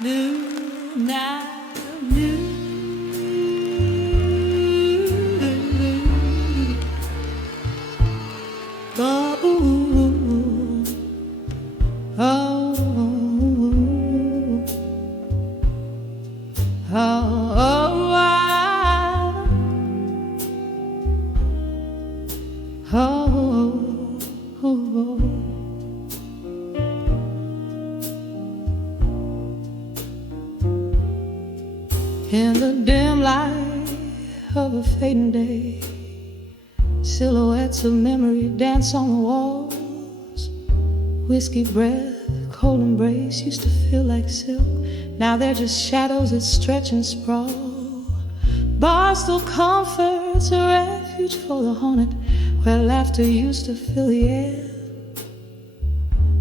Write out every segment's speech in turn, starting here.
new, now, new. Oh, oh, in the dim light of a fading day, silhouettes of memory dance on the walls. Whiskey breath, cold embrace used to feel like silk. Now they're just shadows that stretch and sprawl. Barstool comforts a refuge for the haunted, where laughter used to fill the air.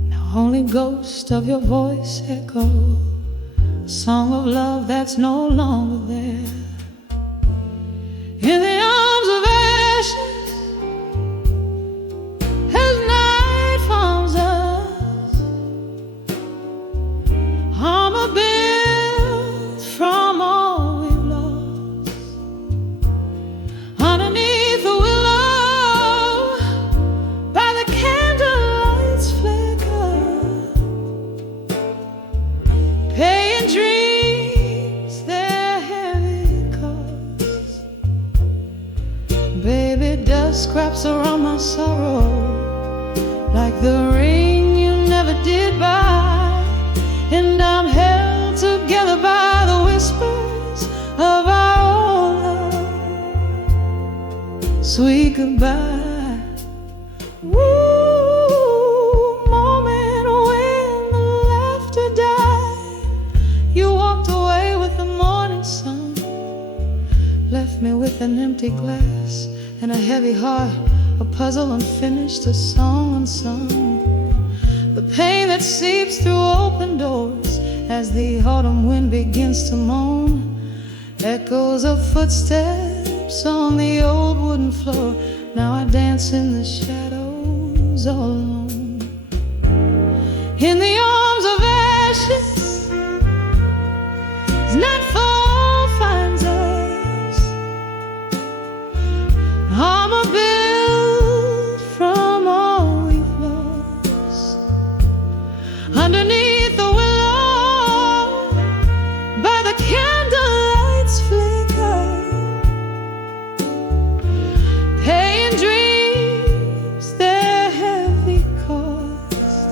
Now only ghosts of your voice echo a song of love that's no longer there. In the arms of ashes, as night follows us, armor built from all we've lost. Underneath the willow, by the candlelight's flicker, paying dreams their heavy cost. Baby, dust scraps around my sorrow, like the ring you never did buy. And I'm held together by the whispers of our old love. Sweet goodbye. Woo, moment when the laughter died. You walked away with the morning sun, left me with an empty glass and a heavy heart, a puzzle unfinished, a song unsung. The pain that seeps through open doors as the autumn wind begins to moan. Echoes of footsteps on the old wooden floor. Now I dance in the shadows all alone. In the arms of ashes, as nightfall finds us, armor built from all we've lost. Underneath the willow, by the candlelight's flicker, paying dreams their heavy cost.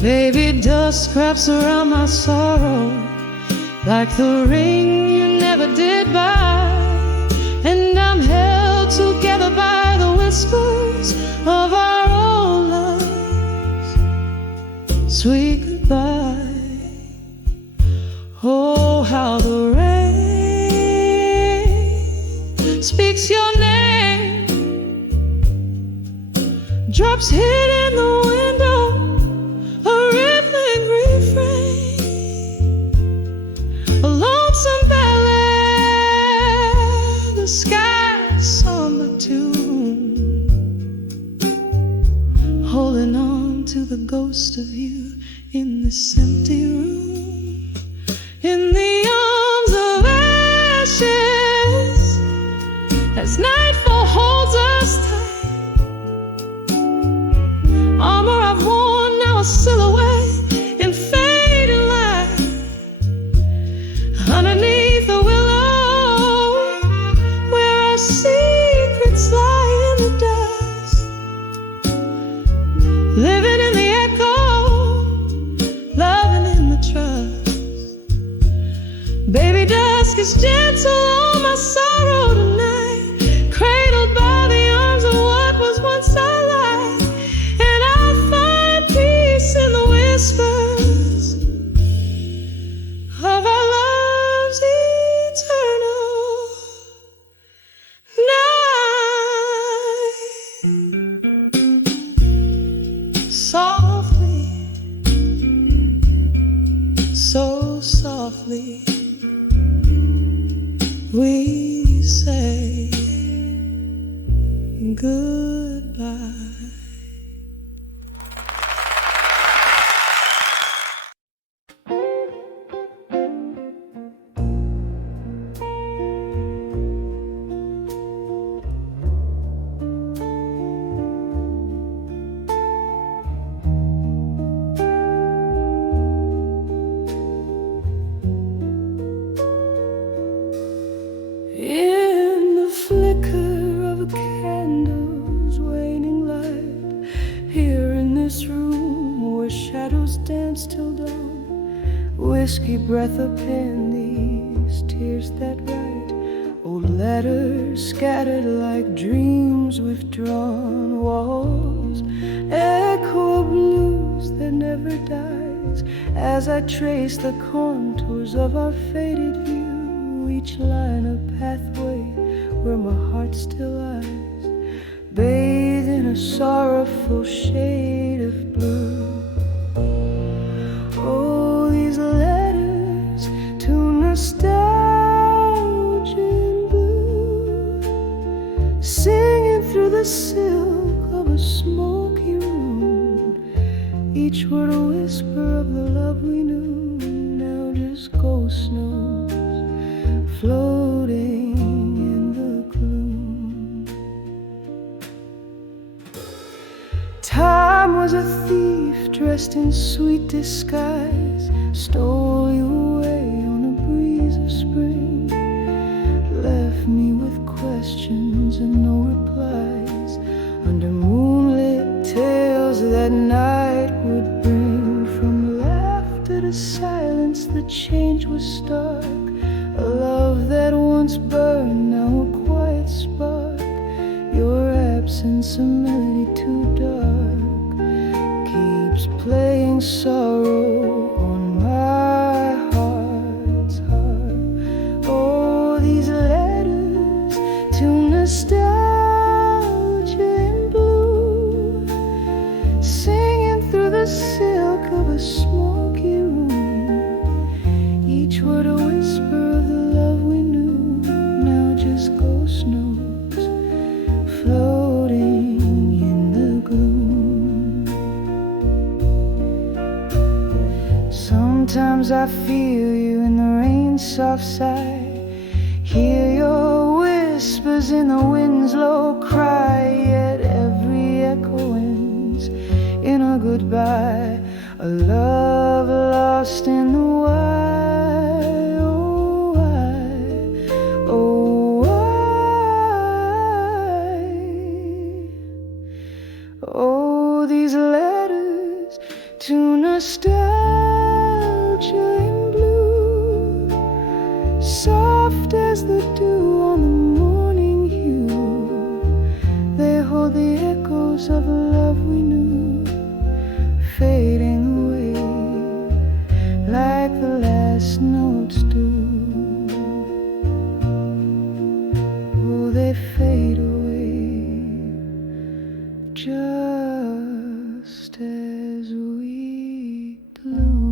Baby, dust scraps around my sorrow, like the ring you never did buy. And I'm held together by the whispers of our old lives. Sweet goodbye. Oh, how the rain speaks your name, drops hit in the window, a rhythmic refrain, a lonesome ballad, the sky's somber tune, holding on to the ghost of you in this empty room. In the arms of ashes, as nightfall holds us tight, armor I've worn, now a silhouette in fading light. Underneath the willow, where our secrets lie in the dust, living in the echo, loving in the trust. Baby, dusk is gentle on my sorrow tonight, cradled by the arms of what was once our light. And I find peace in the whispers of our love's eternal night. Softly, so softly, we say goodbye. whiskey breath of pennies, tears that write, old letters scattered like dreams withdrawn, walls, echo of blues that never dies. As I trace the contours of our faded view, each line a pathway where my heart still lies, bathed in a sorrowful shade of blue. Oh, these letters to nostalgia and blue, singing through the silk of a smoky room, each word a whisper of the love we knew, now just ghost notes floating in the gloom. Time was a thief dressed in sweet disguise, stole you away on a breeze of spring, left me with questions and no replies, under moonlit tales that night would bring. From laughter to silence the change was stark, a love that once burned, now a quiet spark, your absence a melody too dark, keeps playing sorrow on my heart's harp. Oh, these letters to nostalgia and blue, singing through the silk of a smoky room, each word a whisper of the love we knew, now just ghost notes floating in the gloom. Sometimes I feel you in the rain's soft sigh, hear your whispers in the wind's low cry, yet every echo ends in a goodbye, a love lost in the why. Oh, why? Oh, why? Oh, these letters to nostalgia and blue, soft as the dew on the morning hue, they hold the echoes of a love we knew, fading away like the last notes do. Oh, they fade away just as we gloom.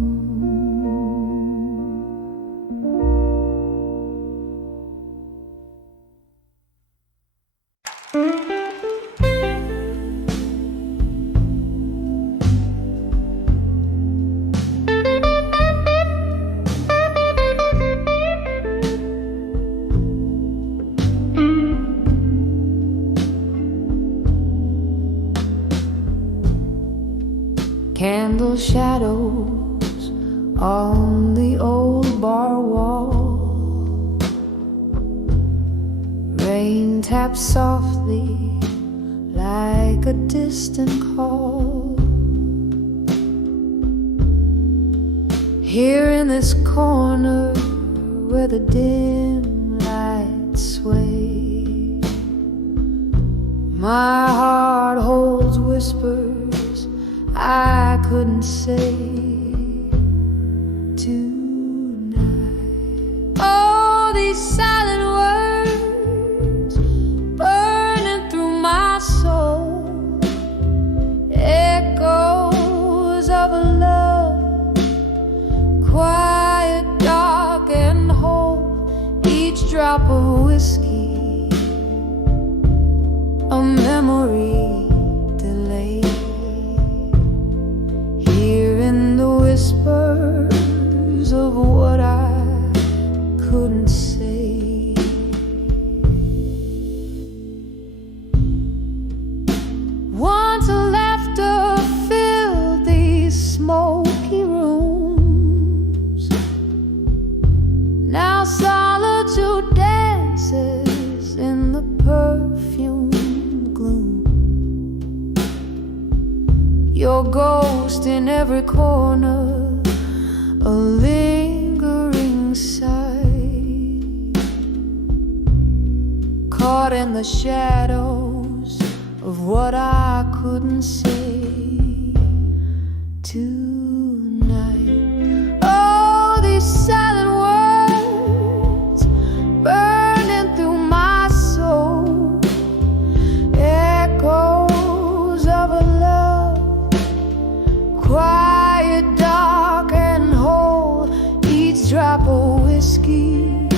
Candle shadows on the old bar wall, rain taps softly like a distant call. Here in this corner where the dim lights sway, my heart holds whispers I couldn't say tonight. Oh, these silent words burning through my soul, echoes of a love quiet, dark and whole, each drop of whiskey a memory delayed. Hearing the whispers of what I couldn't say. Once laughter filled these smoky rooms, now solitude dances in the perfume gloom. Your ghost in every corner, a the shadows of what I couldn't say tonight. Oh, these silent words burning through my soul, echoes of a love quiet, dark and whole. Each drop of whiskey,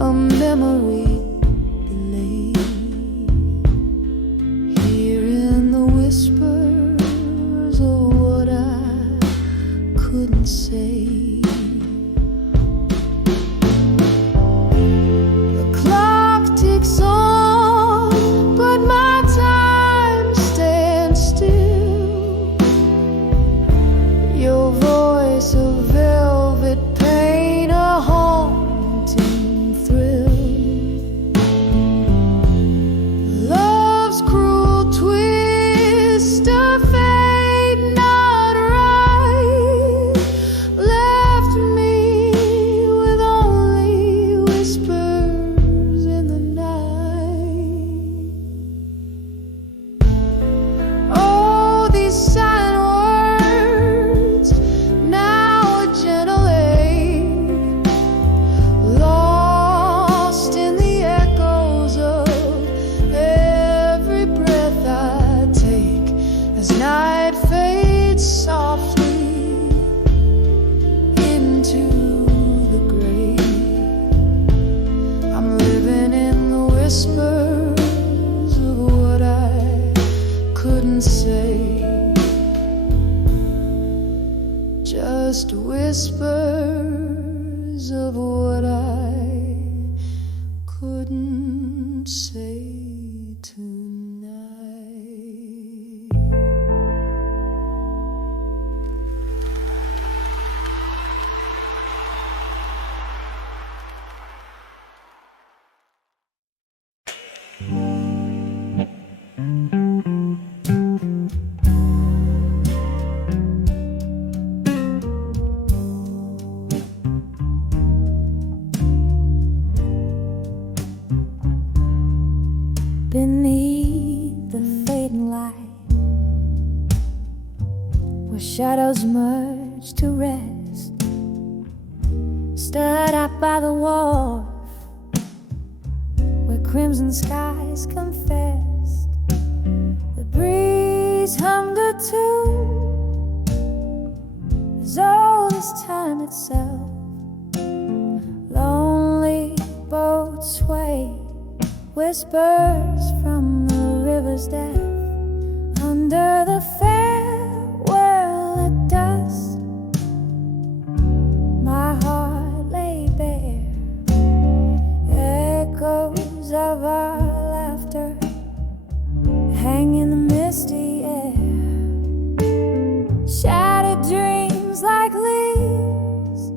a memory delayed. Hearing the whispers of what I couldn't say. The clock ticks on, but my time stands still. Your voice of velvet pain, a haunting thrill. Love's cruel twist of fate not right left me with only whispers in the night. Oh, these silent words, now a gentle ache, lost in the echoes of every breath I take, as night fades softly into the grave. I'm living in the whispers of what I couldn't say, just whispers of what I couldn't say tonight. Beneath the fading light, where shadows merge to rest, stood up by the wharf, where crimson skies confessed. The breeze hummed a tune as old as time itself. Lonely boats sway, whispers from the river's depth. Under the farewell at dusk, my heart lay bare. Echoes of our laughter hang in the misty air. Shattered dreams like leaves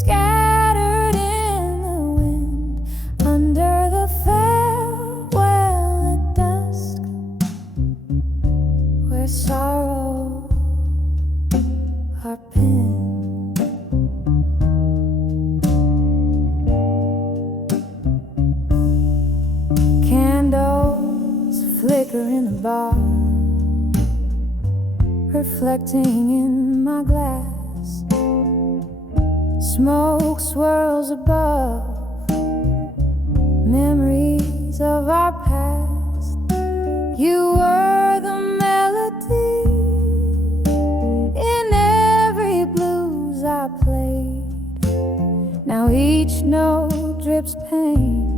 scattered in the wind. Under the farewell at dusk, where sorrow are pinned. Candles flicker in the bar, reflecting in my glass. Smoke swirls above, memories of our past. You were the melody in every blues I played. Now each note drips pain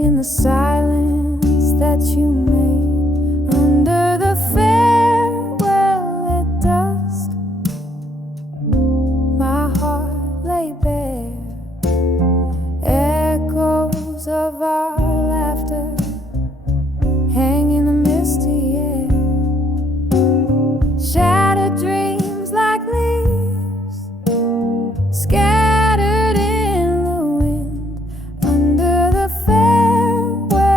in the silence that you made. Under the farewell at dusk, my heart lay bare. Echoes of our laughter hang in the misty air. Shattered dreams like leaves scattered in the wind. Under the farewell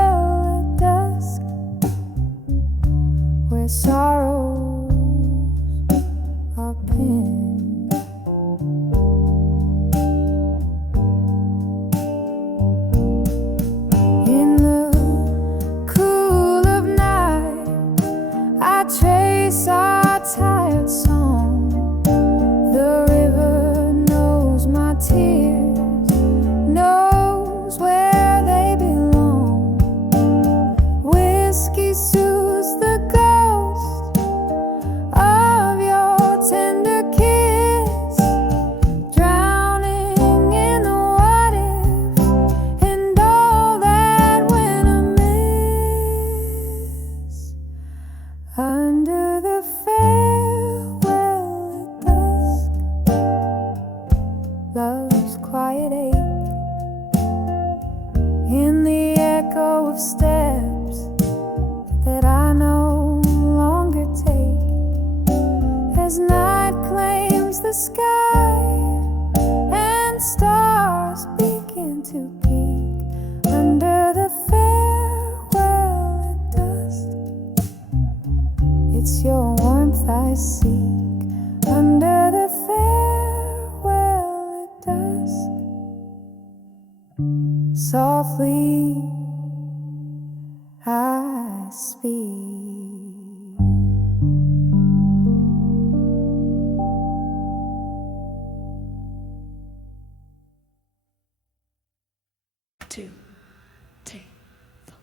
gaze the sky, and stars begin to peek under the farewell at dusk. It's your warmth I seek under the farewell at dusk. Softly I speak. Two, three, four.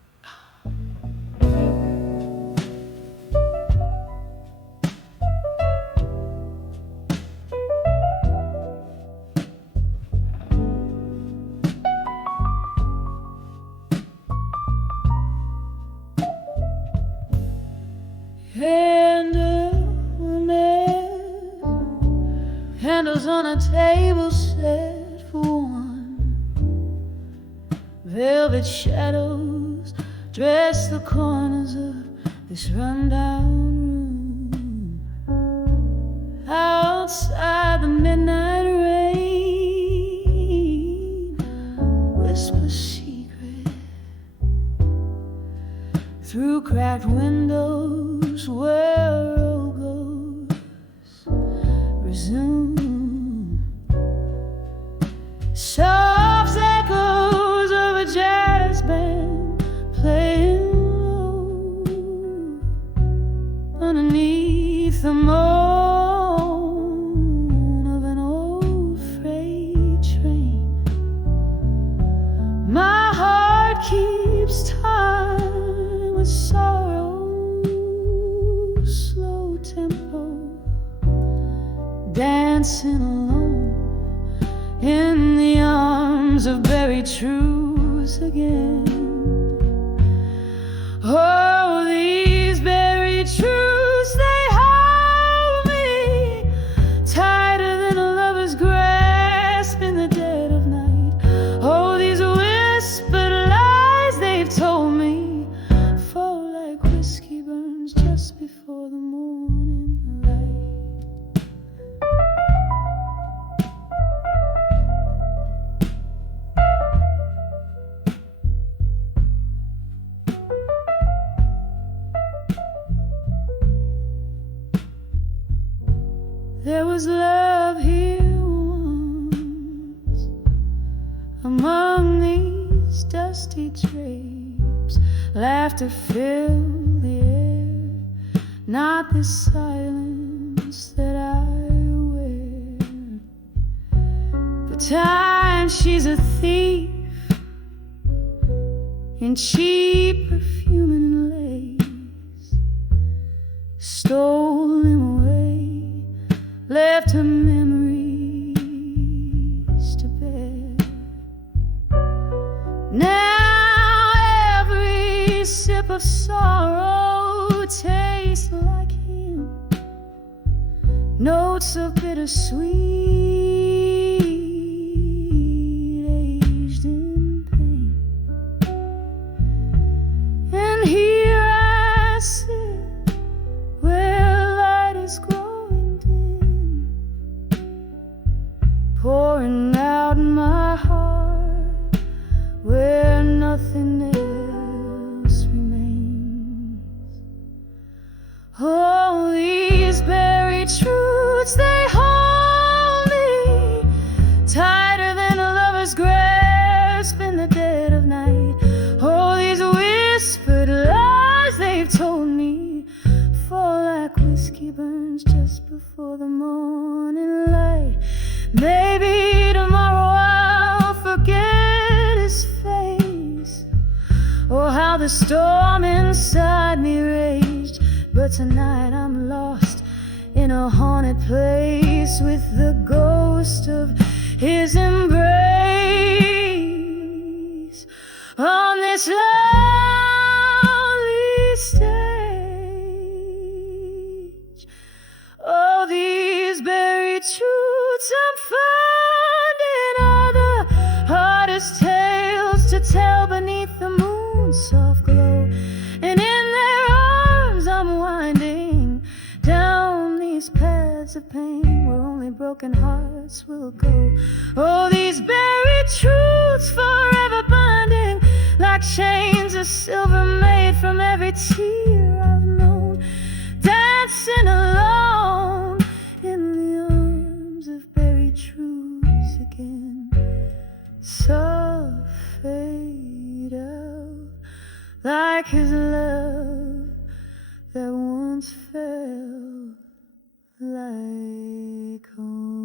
Candles on a table set for one. Velvet shadows dress the corners of this rundown room. Outside the midnight rain whispers secret through cracked windows where old ghosts resume. Soft echoes of a jazz band playing low underneath the moan of an old freight train. My heart keeps time with sorrow's slow tempo, dancing alone in the arms of buried truths again. Oh, these buried truths, they hold me tighter than a lover's grasp in the dead of night. Oh, these whispered lies they've told me fall like whiskey burns just before the morning light. There was love here once among these dusty drapes. Laughter filled the air, not the silence that I wear. But time, she's a thief in cheap perfume and lace, stolen away, left her memories to bear. Now every sip of sorrow tastes like him, notes of bittersweet, aged in pain. And here I sit where light is growing dim, pouring out my heart where nothing else remains. Oh, these buried truths, they hold me tighter than a lover's grasp in the dead of night. Oh, these whispered lies they've told me fall like whiskey burns just before the morning light. Maybe tomorrow I'll forget his face, or how the storm inside me raged. But tonight I'm lost in a haunted place with the ghost of his embrace on this lonely stage. Oh, these buried truths I'm finding are the hardest tales to tell beneath the moon's soft glow. And in their arms I'm winding down these paths of pain where only only broken hearts will go. Oh, these buried truths forever binding, like chains of silver made from every tear I've known, dancing alone in the arms of buried truths again. So fade out like his love that once felt like home.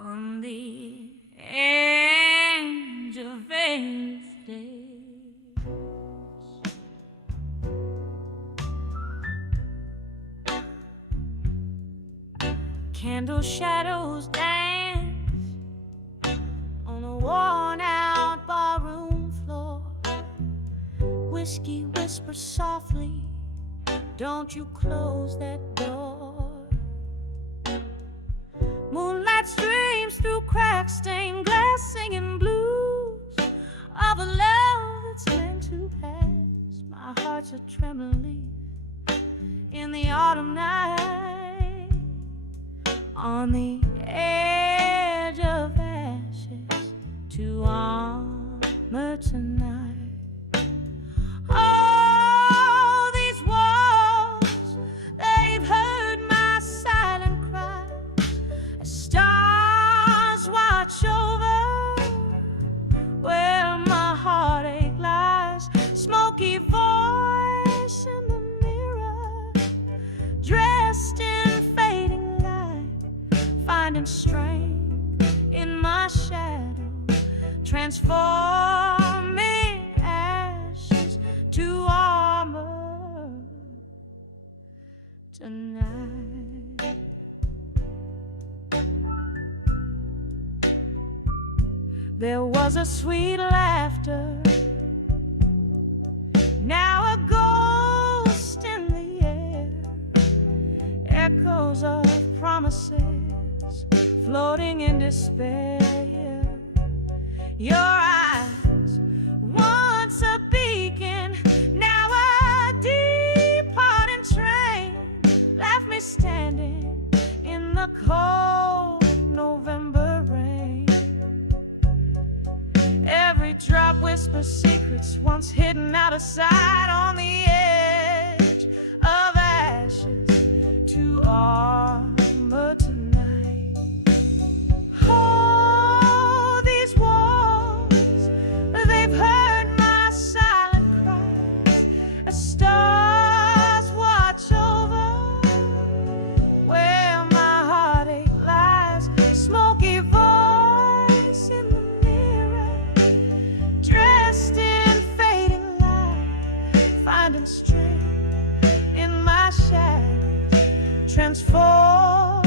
On the edge of Wednesday, candle shadows dance on a worn-out barroom floor. Whiskey whispers softly, don't you close that door. Moonlight streams through cracks, stained glass, singing blues of a love that's meant to pass. My heart's a trembling leaf in the autumn night, on the edge of ashes to armor tonight. Oh, these walls, they've heard my silent cries as stars watch over where my heartache lies. Smoky voice in the mirror, dressed in fading light, finding strength in my shadow, transforming ashes to armor tonight. There was a sweet laughter, now a ghost in the air, echoes of promises floating in despair. Your eyes, once a beacon, now a departing train, left me standing in the cold November rain. Every drop whispers secrets once hidden out of sight, on the edge of ashes to armor tonight. Oh, these walls, they've heard my silent cries as stars watch over where my heartache lies. Smoky voice in the mirror, dressed in fading light, finding strength in my shadows, transforming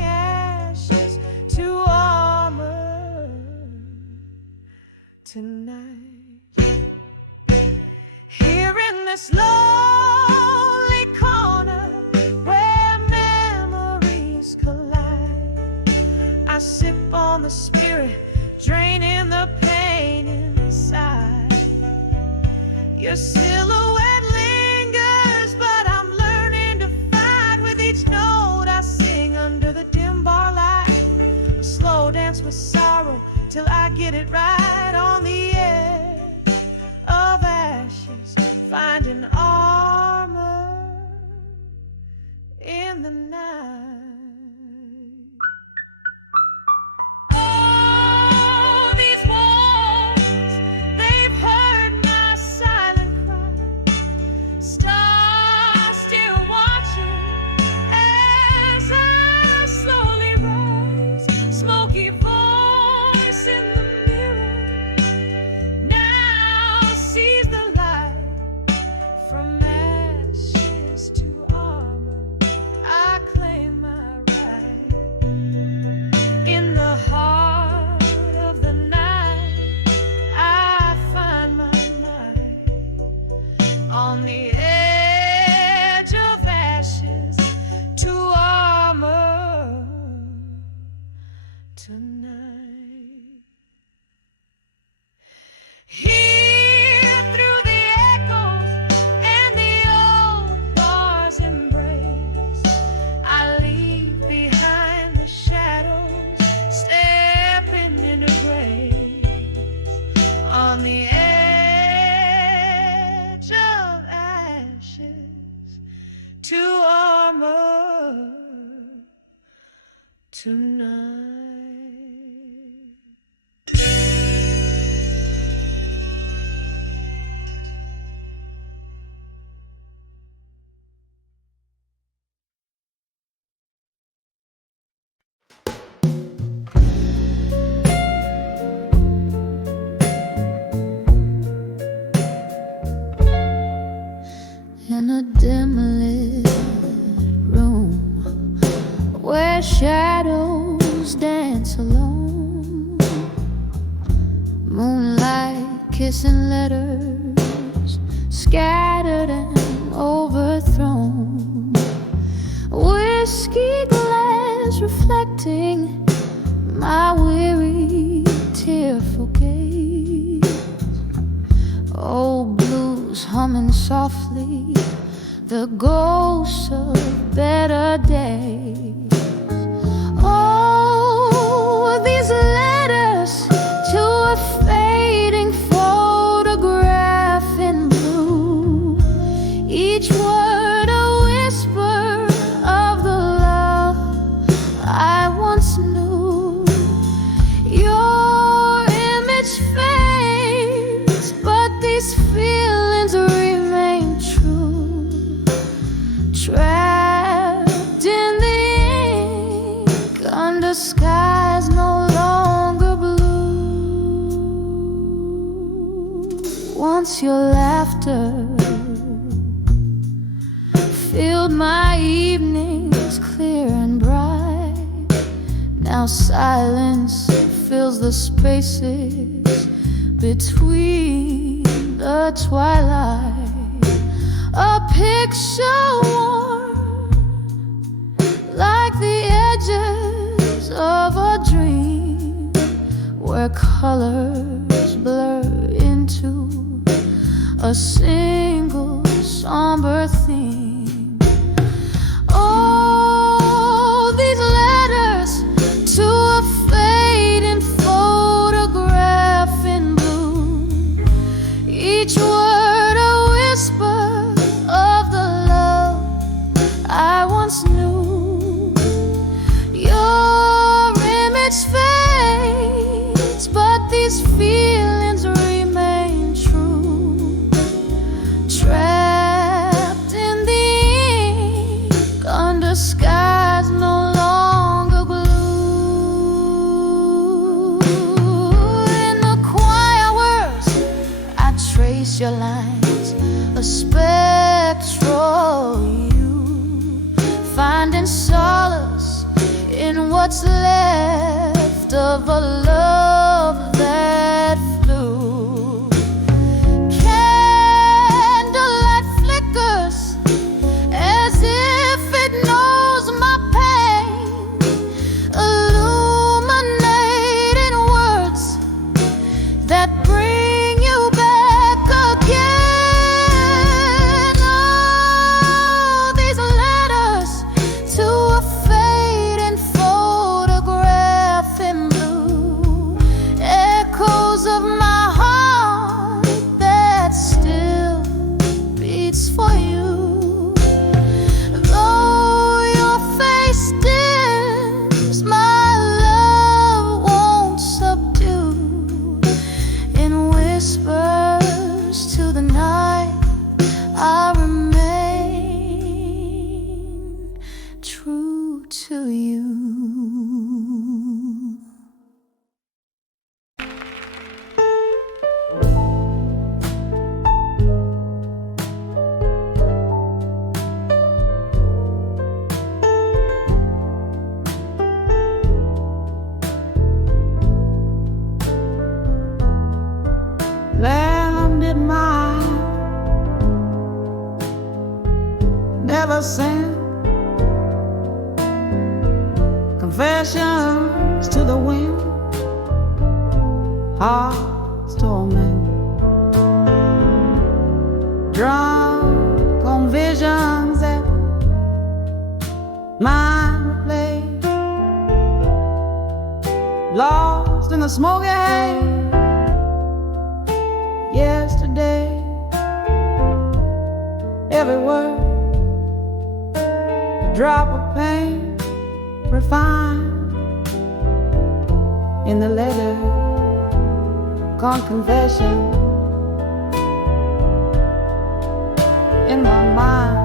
ashes to armor tonight. Here in this lonely corner where memories collide, I sip on the spirit, draining the pain inside. Your silhouette lingers, but I'm learning to fight with each note I sing under the dim bar light. A slow dance with sorrow till I get it right, on the edge of ashes, finding armor in the night. Oh, these walls, they've heard my silent cry, stars still watching as I slowly rise. Smoky voice in the mirror now sees the light, from ashes to armor I claim my tonight. Here through the echoes and the old bar's embrace, I leave behind the shadows, stepping into grace on the edge of ashes to armor tonight. In a dim lit room where shadows dance alone, moonlight kissing letters scattered and overthrown, whiskey glass reflecting my weary tearful gaze, old blues humming softly, the ghosts of better days. Oh, these letters to a fading photograph in blue, each word a whisper of the love I once knew. Your image fades, but these feelings remain true, trapped in the ink under skies no longer blue. Once your laughter filled my evenings clear and bright, now silence fills the spaces between the twilight. A picture worn like the edges of a dream, where colors blur into a single somber theme. Oh, these letters to a fading photograph in blue, each word a whisper of the love I once knew. Your image fades, but these feelings remain true, trapped in the ink under skies no longer blue. In the quiet words I trace your lines, a spectral you, finding solace in what's left of a love that flew. Candlelight flickers as if it knows my pain, illuminating words that bring you back again. Oh, these letters to a fading photograph in blue, echoes of my heart that still beats for you. Though your face dims, my love won't subdue. In whispers to the night, I remain true to you. Landed mine, never sent confessions to the wind. heart's torment, drunk on visions that mind play, lost in the smoky haze. Yesterday, every word, a drop of pain, refined in the letter, gone confession in my mind.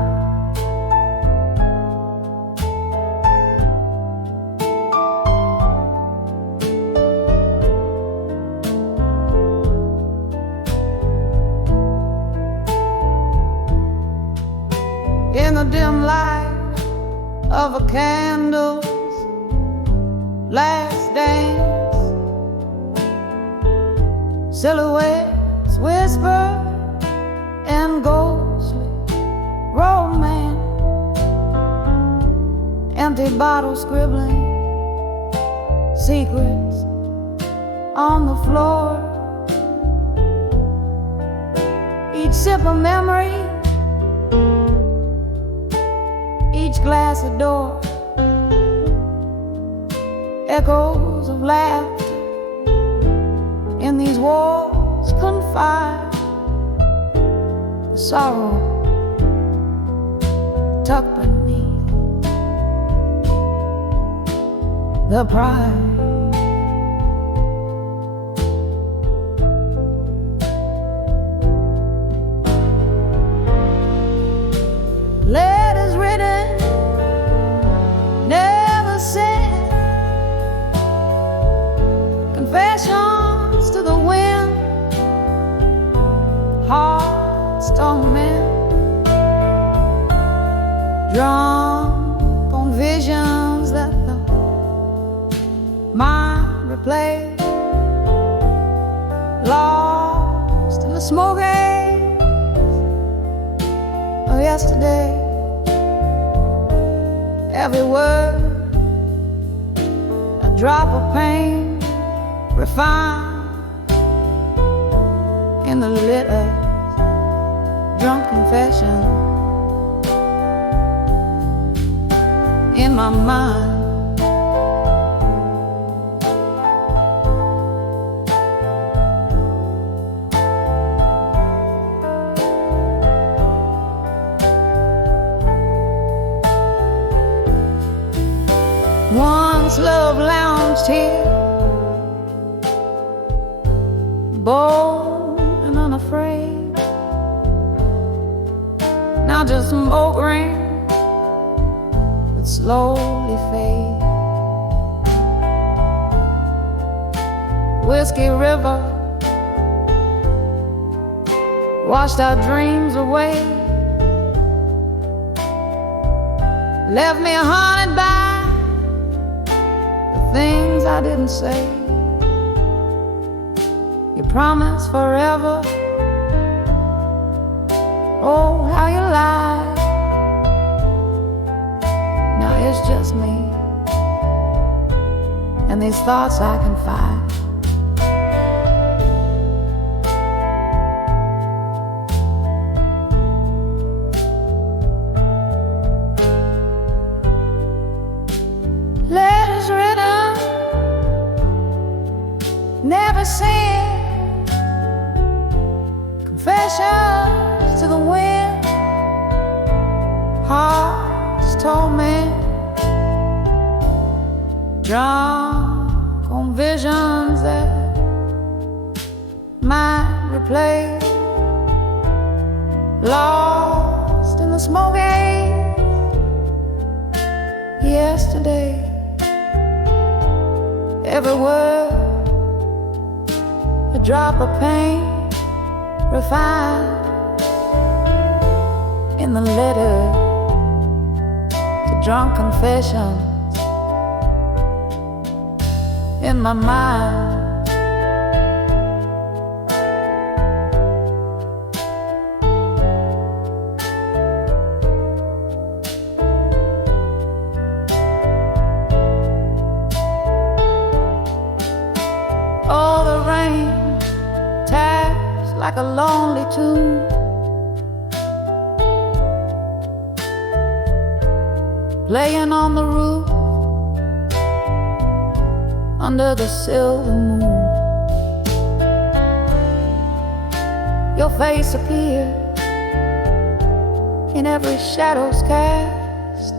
In the dim light of a candle's last dance, silhouettes whisper and ghostly romance, empty bottles scribbling secrets on the floor, each sip of memory, each glass a door, echoes of laughter in these walls confide, the sorrow tucked beneath the pride. Letters written, never said, confessions to the wind, heart's torment, drunk on visions that the mind replays, lost in the smoke haze of yesterday. Every word, a drop of pain, refined in the litter, drunk confession in my mind. Once love lounged here, bold and unafraid. Now just smoke rings that slowly fade. Whiskey River washed our dreams away, left me haunted by things I didn't say. You promised forever, oh how you lied. Now it's just me and these thoughts I confide. Letters written, never said, confessions to the wind, heart's torment, drunk on visions that might replay, lost in the smoke haze yesterday. Every word, a drop of pain, refined in the letter to drunk confessions in my mind. All the rain like a lonely tune. Playing on the roof under the silver moon. Your face appeared in every shadow's cast.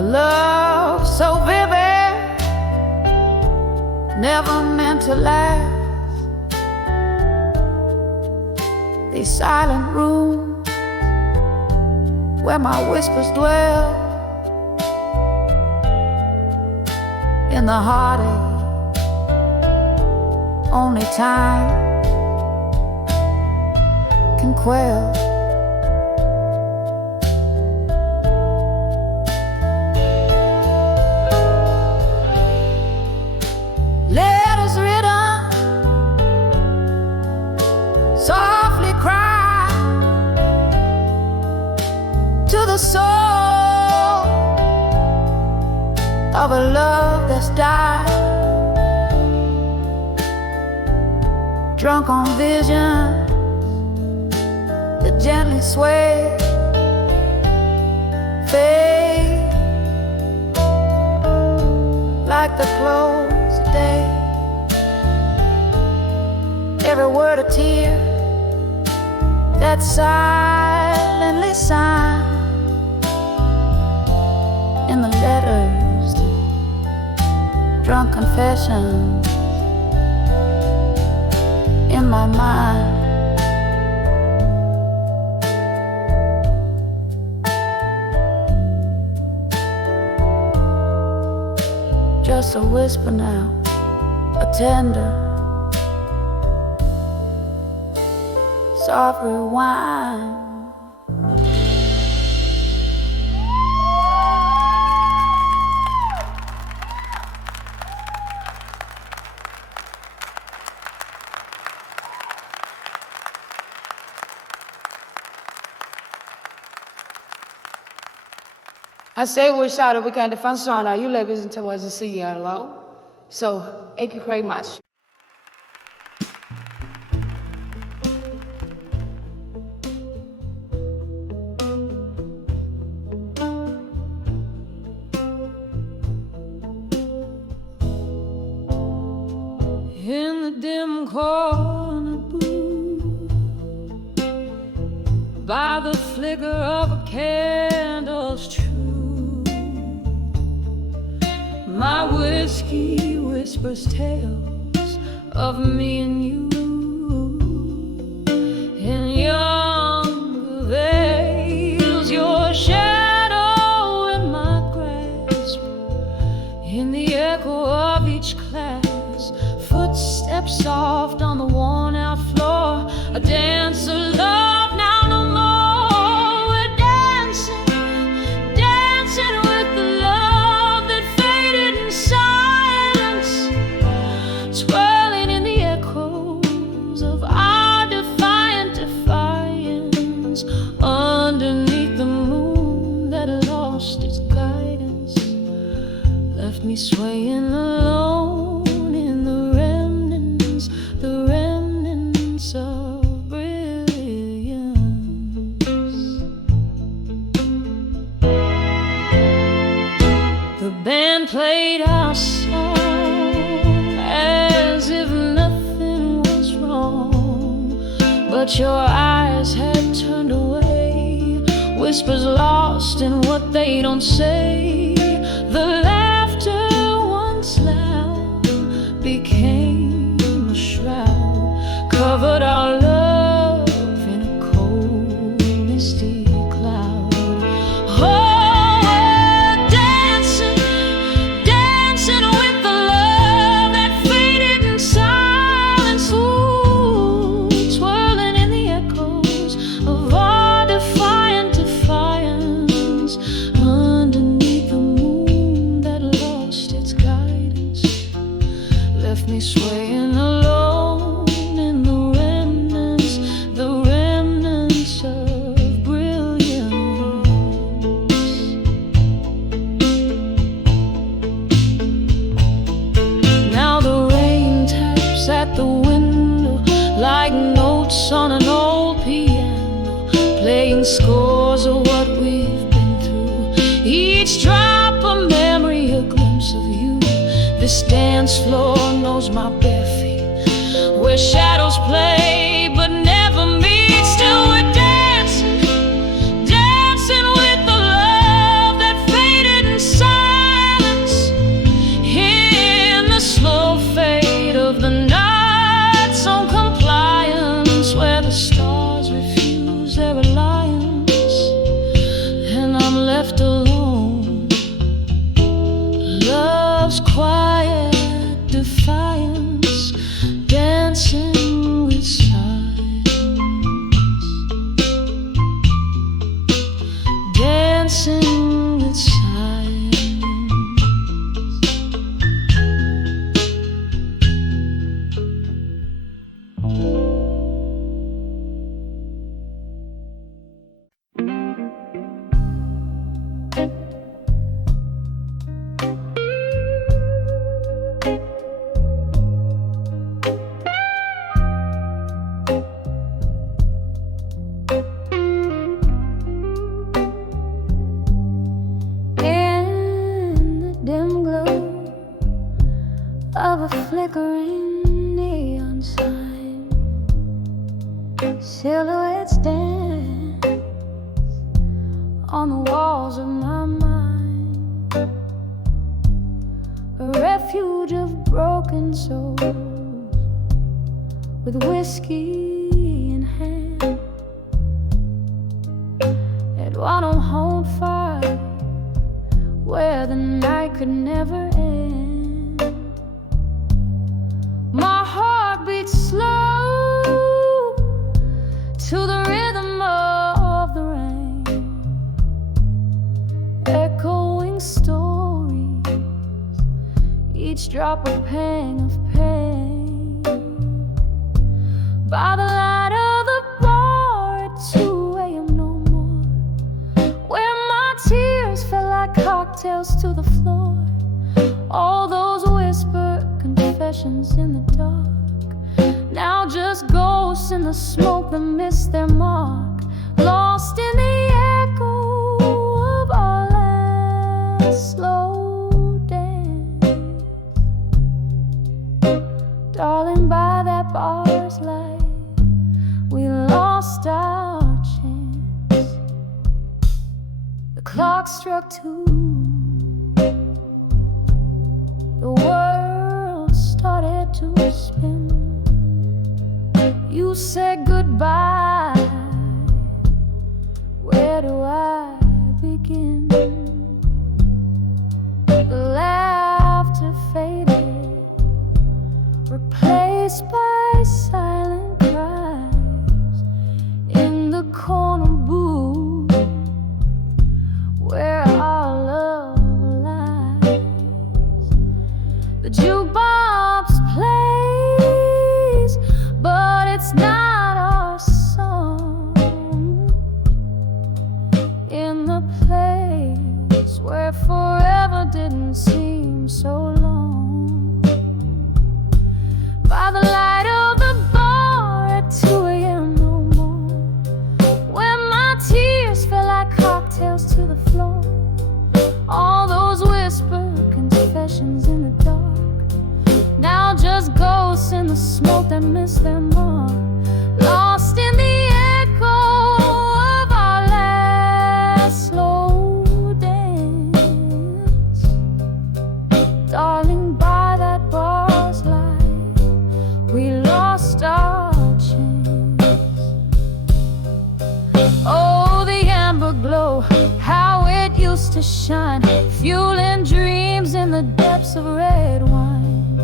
A love so vivid, never meant to last. These silent rooms where my whispers dwell, in the heartache only time can quell. Letters written, softly cry to the soul of a love that's died, drunk on visions that gently sway, fade like the close of day. Every word a tear that silently signed in the letters, drunk confessions in my mind. Just a whisper now, a tender, soft rewind. I say we shout we kan det fanns såna you ladies till was a see low. So, thank you very much. In the dim corner booth, by the flicker of a candle's truth, my whiskey whispers tales of me and you. In younger veils, your shadow in my grasp, in the echo of each class, footsteps soft on the worn-out floor, a dance of love now no more. We're dancing, dancing with the love that faded in silence, swirling in the echoes of our defiant defiance, underneath the moon that lost its guidance, left me swaying alone in the remnants of brilliance. The band played our song as if nothing was wrong, but your eyes had turned away, whispers lost in what they don't say. The laughter once loud became a shroud, covered our love in a cold, misty cloud. Oh, we're dancing, dancing with the love that faded in silence, ooh, swirling in the echoes of our defiant defiance, underneath the moon that lost its guidance, left me swaying alone in the remnants of brilliance. Now the rain taps at the window scores of what we've been through. Each drop a memory, a glimpse of you. This dance floor knows my bare feet, where shadows play but never meet. Still we're dancing, dancing with the love that faded in silence. In the slow fade of the night's on compliance, where the stars refuse their reliance, and I'm left alone. Love's quiet defiance, dancing with silence, dancing with silence. Of a flickering neon sign, silhouettes dance on the walls of my mind, a refuge of broken souls with whiskey in hand, at 105, where the night could never end. My heart beats slow to the rhythm of the rain, echoing stories, each drop a pang of pain. By the light of the bar at 2 a.m. no more, where my tears fell like cocktails to the floor. All those whispered confessions in the dark, now just ghosts in the smoke that missed their mark, lost in the echo of our last slow dance. Darling, by that bar's light, we lost our chance. The clock struck 2. The world started to spin. You said goodbye. Where do I begin? The laughter faded, replaced by silent cries in the corner booth where our love lies. The jukebox plays, but it's not our song. In the place where forever didn't seem so long. By the light of the bar at 2 a.m. no more, where my tears fell like cocktails to the floor. All those whispered confessions in the dark, now just ghosts in the smoke that missed their mark, lost in the echo of our last slow dance. Darling, by that bar's light, we lost our chance. Oh, the amber glow, how it used to shine, fueling dreams in the depths of red wine.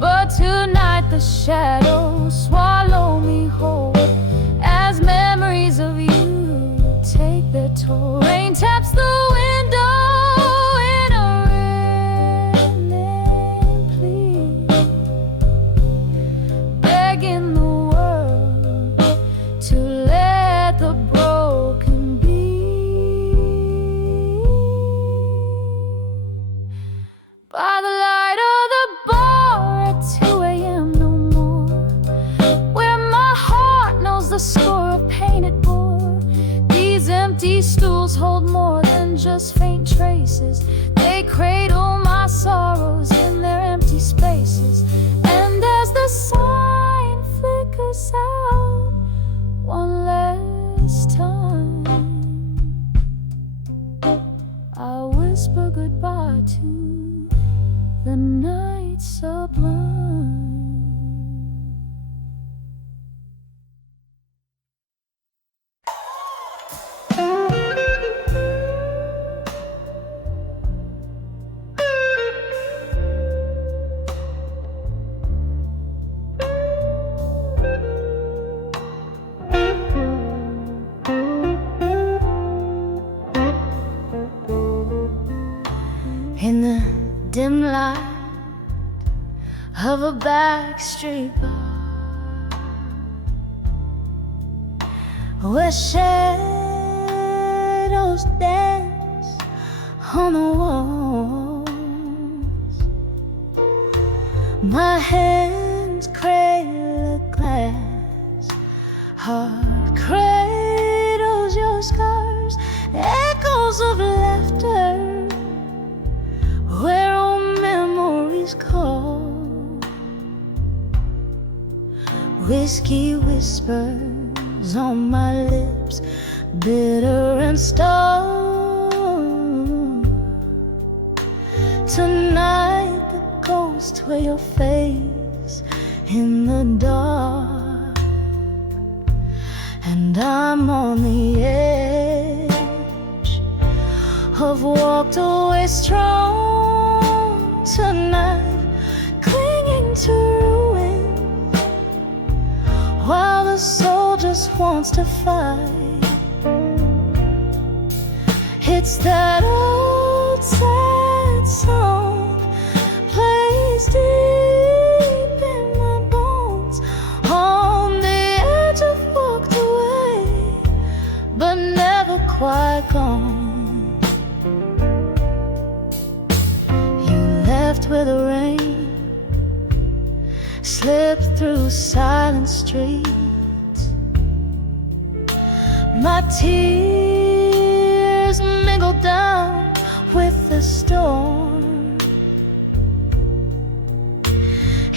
But tonight the shadows swallow me whole, as memories of you take their toll. Rain taps the window in a reddening plea, begging the world to let the broken be. By the light of the bar at 2 a.m. no more, faces. They cradle my sorrows in their empty spaces. And as the sign flickers out one last time, I whisper goodbye to the night sublime. In the dim light of a backstreet bar, where shadows dance on the walls, my hands cradle a glass, heart cradles your scars, echoes of laughter where old memories call. Whiskey whispers on my lips, bitter and stone. Tonight the ghosts wear your face in the dark, and I'm on the edge of walked away strong tonight, clinging to ruins, while the soul just wants to fight. It's that old sad song plays deep in my bones. On the edge of walked away, but never quite gone. Where the rain slipped through silent streets, my tears mingled down with the storm,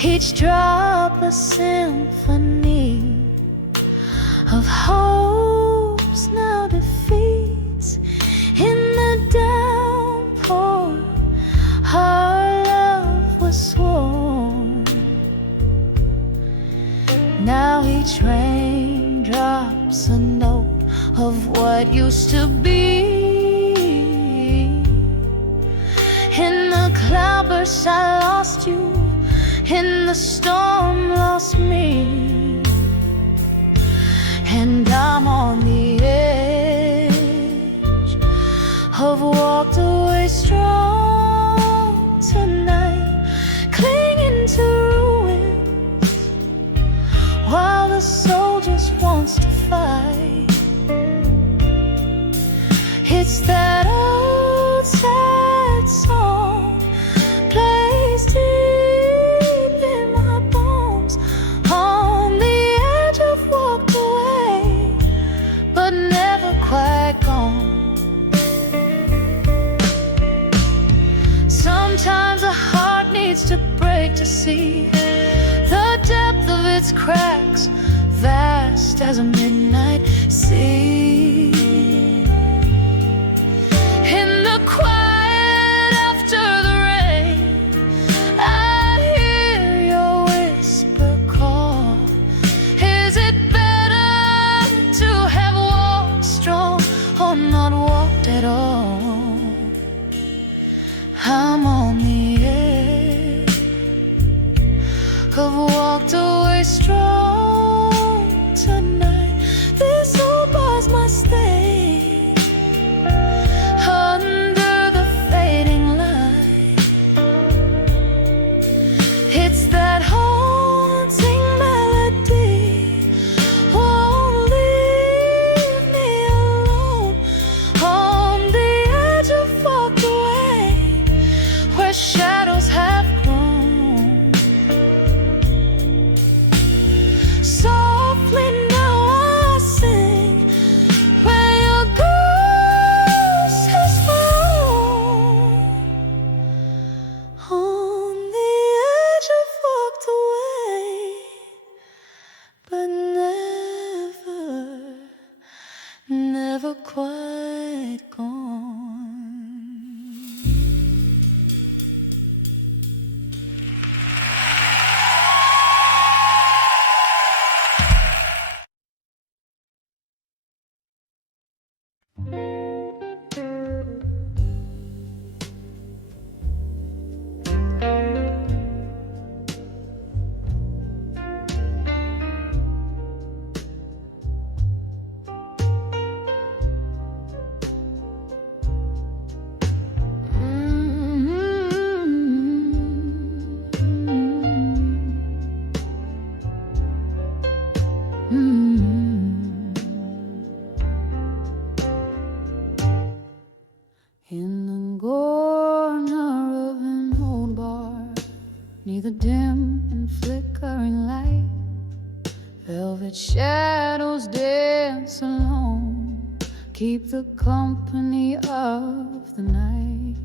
each drop a symphony of hopes now defeats. In the downpour, our love was sworn. Now each rain drops a note of what used to be. In the cloudburst I lost you, in the storm lost me, and I'm on the edge of walked away strong tonight, clinging to ruins, while the soul just wants to fight. It's that old sad song plays deep in my bones. On the edge of walked away, but never quite gone. Sometimes a heart needs to break to see the depth of its cracks, vast as a midnight sea. In the quiet after the rain, I hear your whisper call. Is it better to have walked strong or not walked at all? I'm on the edge of walked away strong tonight. This old bar's my stay under the fading light. It's that haunting melody, won't leave me alone. On the edge of walked away, where shadows have grown. Softly now I dim and flickering light, velvet shadows dance alone, keep the company of the night.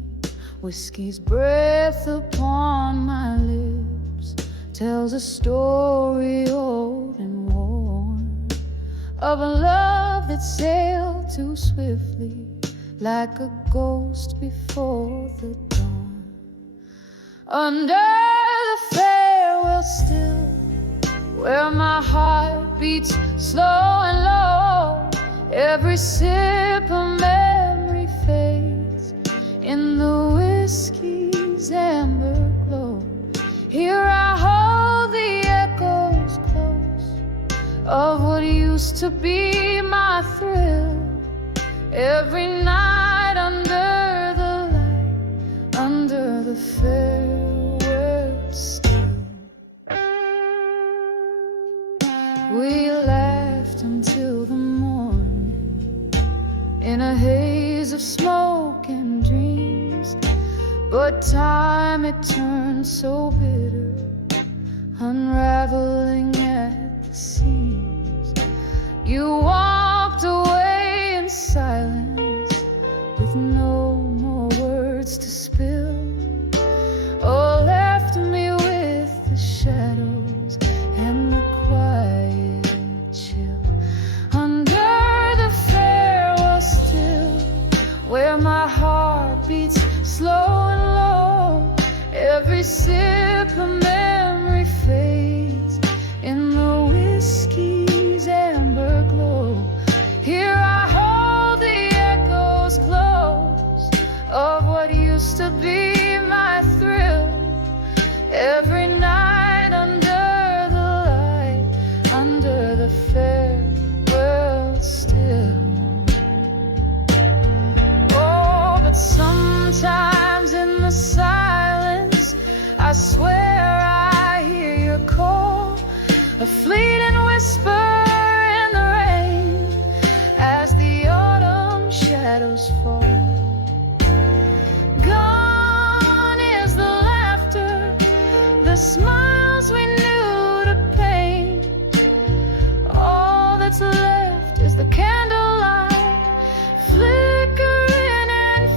Whiskey's breath upon my lips tells a story old and worn, of a love that sailed too swiftly, like a ghost before the dawn. Under the farewell still, where my heart beats slow and low, every sip of memory fades in the whiskey's amber glow. Here I hold the echoes close of what used to be my thrill, every night under the light, under the farewell still. We laughed until the morning in a haze of smoke and dreams, but time it turned so bitter, unraveling at the seams. You walked away in silence with no more words to spill, or left me with the shadows and the quiet chill. Under the farewell still, where my heart beats slow and low, every sip of memory fades in the whiskey's amber glow. Here I hold the echoes close of what used to be my thrill, every night under the light, under the farewell still. Oh, but sometimes in the silence, I swear I hear your call, a fleeting whisper in the rain as the autumn shadows fall. Gone is the laughter, the smiles we knew to paint. All that's left is the candlelight, flickering and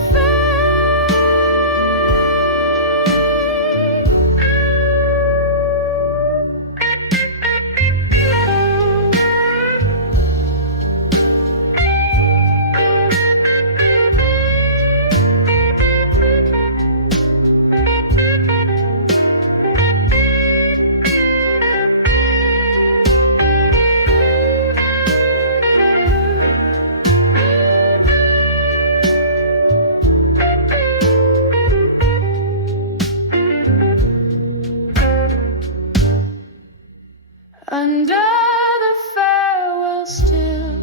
under the farewell still,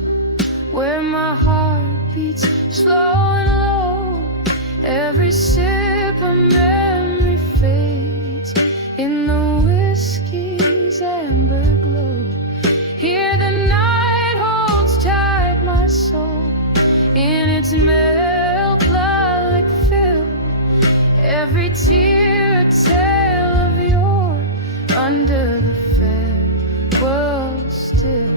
where my heart beats slow and low, every sip of memory fades in the whiskey's amber glow. Here the night holds tight my soul in its milk-like fill, every tear a tale of yore, under the farewell still,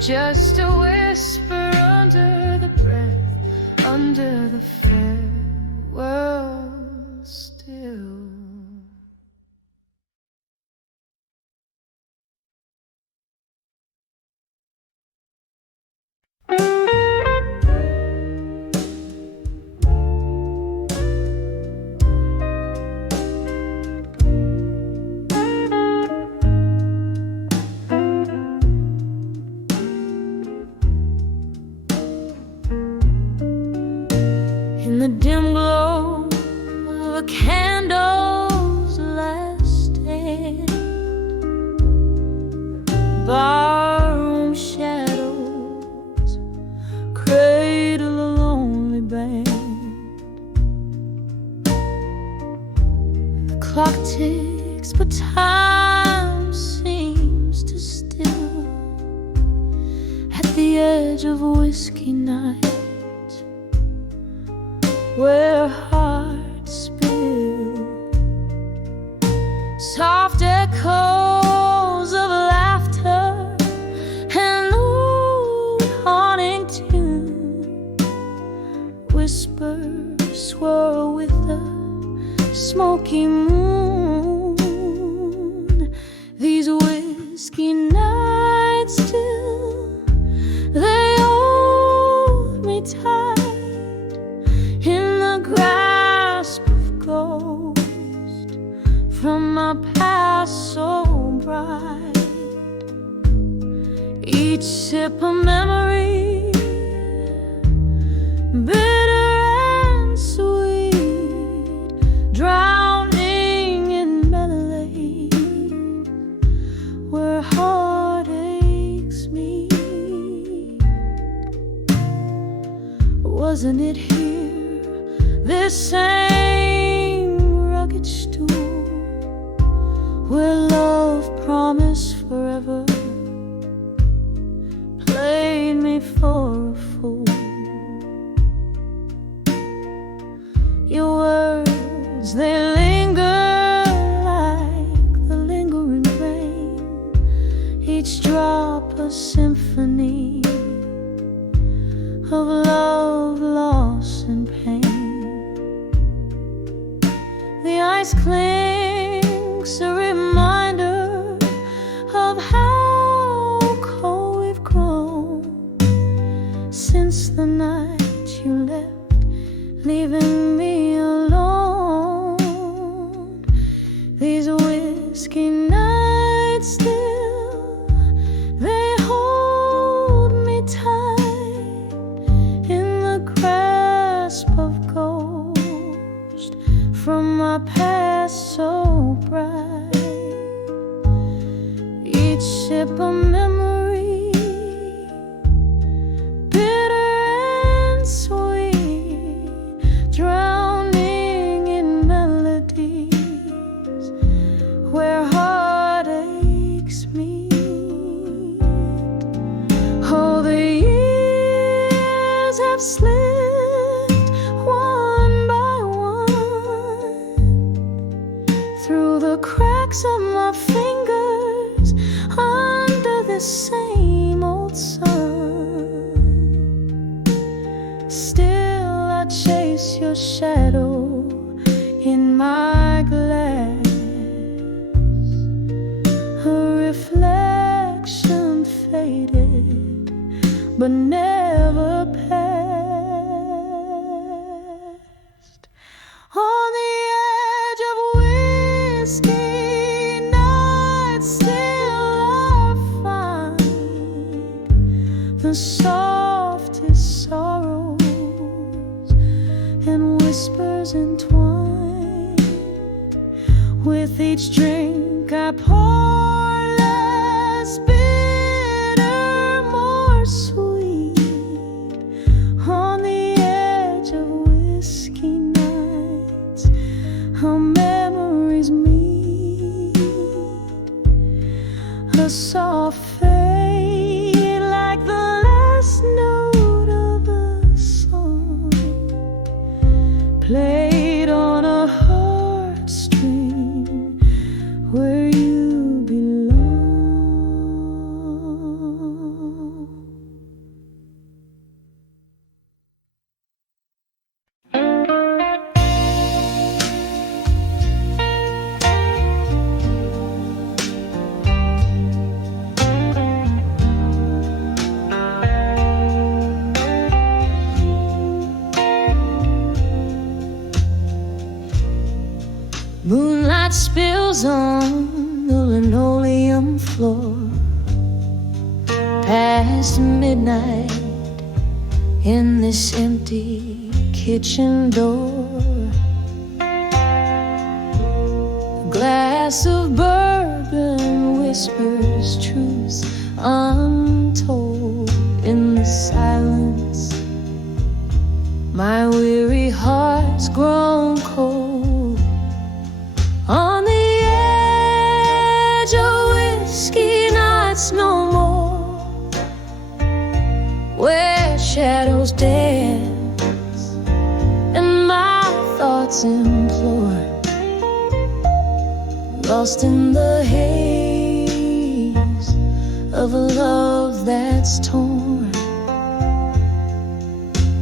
just a whisper under the breath, under the farewell still. In the dim glow of a candle's last stand, barroom shadows cradle a lonely band. The clock ticks, but time seems to still at the edge of a whiskey night, where hearts spill soft echoes of laughter and old haunting tune. Whispers swirl with the smoky moon. These whiskey nights still, they hold me tight in the grasp of ghost from my past so bright. Each sip a memory, bitter and sweet, drowning in melody where heartaches meet. Wasn't it here, this same rugged stool, where love promised forever played me for a fool? Your words, they linger like the lingering rain, each drop a symphony of love, loss, and pain. The ice clings, a reminder of how cold we've grown since the night you left, leaving me alone. These whiskey nights still, they hold me tight in the grasp of ghost from my past so bright. Each sip a memory, bitter and sweet, drowning in melodies where heartaches meet. Oh, the years have slipped one by one through the cracks of my fingers under the same old sun. Still I chase your shadow in my glass, a reflection faded but never passed. On the edge of whiskey nights still I find the softest sorrows and whispers entwined. With each drink I pour less bitter, more sweet. On the edge of whiskey nights, our memories meet. A soft fade like the last note of a song played on a heartstring where you belong. Moonlight spills on the linoleum floor past midnight in this empty kitchen door. A glass of bourbon whispers truths untold in the silence. My weary heart's grown cold on the edge of whiskey nights no more, where shadows dance and my thoughts implore, lost in the haze of a love that's torn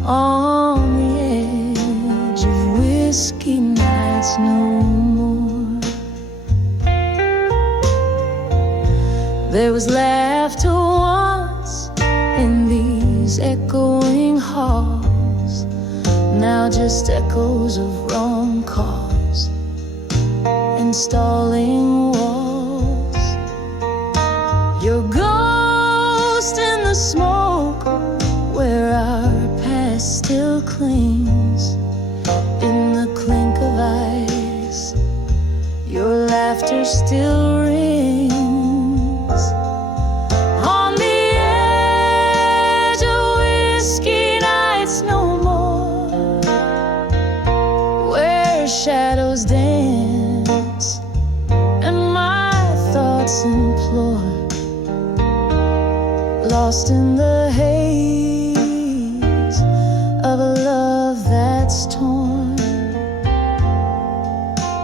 on the edge of whiskey nights no more. There was laughter once in these echoing halls, now just echoes of wrong calls and stalling walls. Your ghost in the smoke where our past still clings, in the clink of ice your laughter still rings. On the edge of whiskey nights no more, where shadows dance and my thoughts implore, lost in the haze of a love that's torn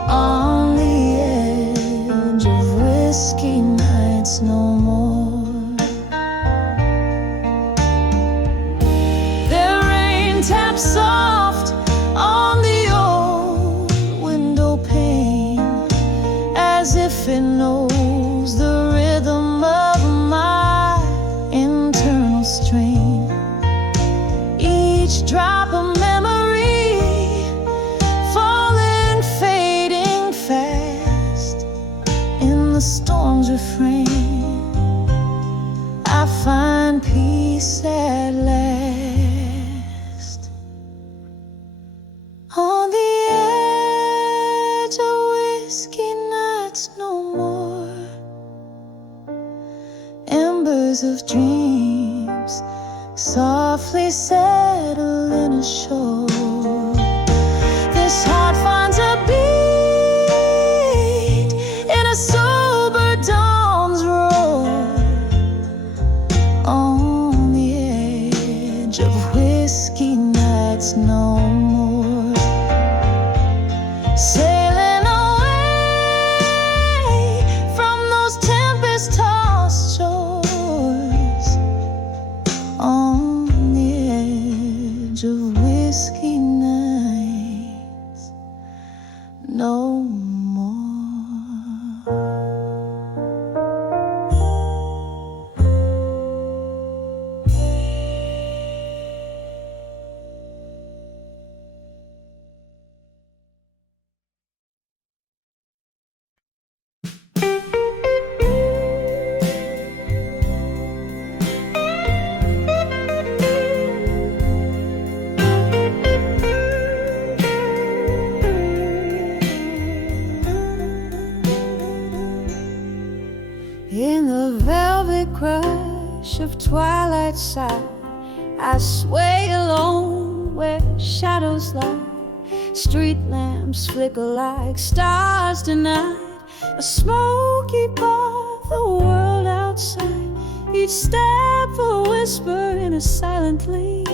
on the edge of whiskey nights no more. Their rain taps soft on the old window pane, as if it knows the rhythm of my internal strain. Each drop of memory falling, fading fast in the storm's refrain. I find peace at last. On the edge of whiskey nights no more, embers of dreams softly settling ashore. This heart finds a beat in a sober dawn's roar, on the edge of whiskey nights no more. Sailing away from those tempest-tossed shores, on the edge of whiskey nights no more. In the velvet crush of twilight side, I sway alone where shadows lie. Street lamps flicker like stars tonight, a smoky bar, the world outside. Each step a whisper in a silent plea.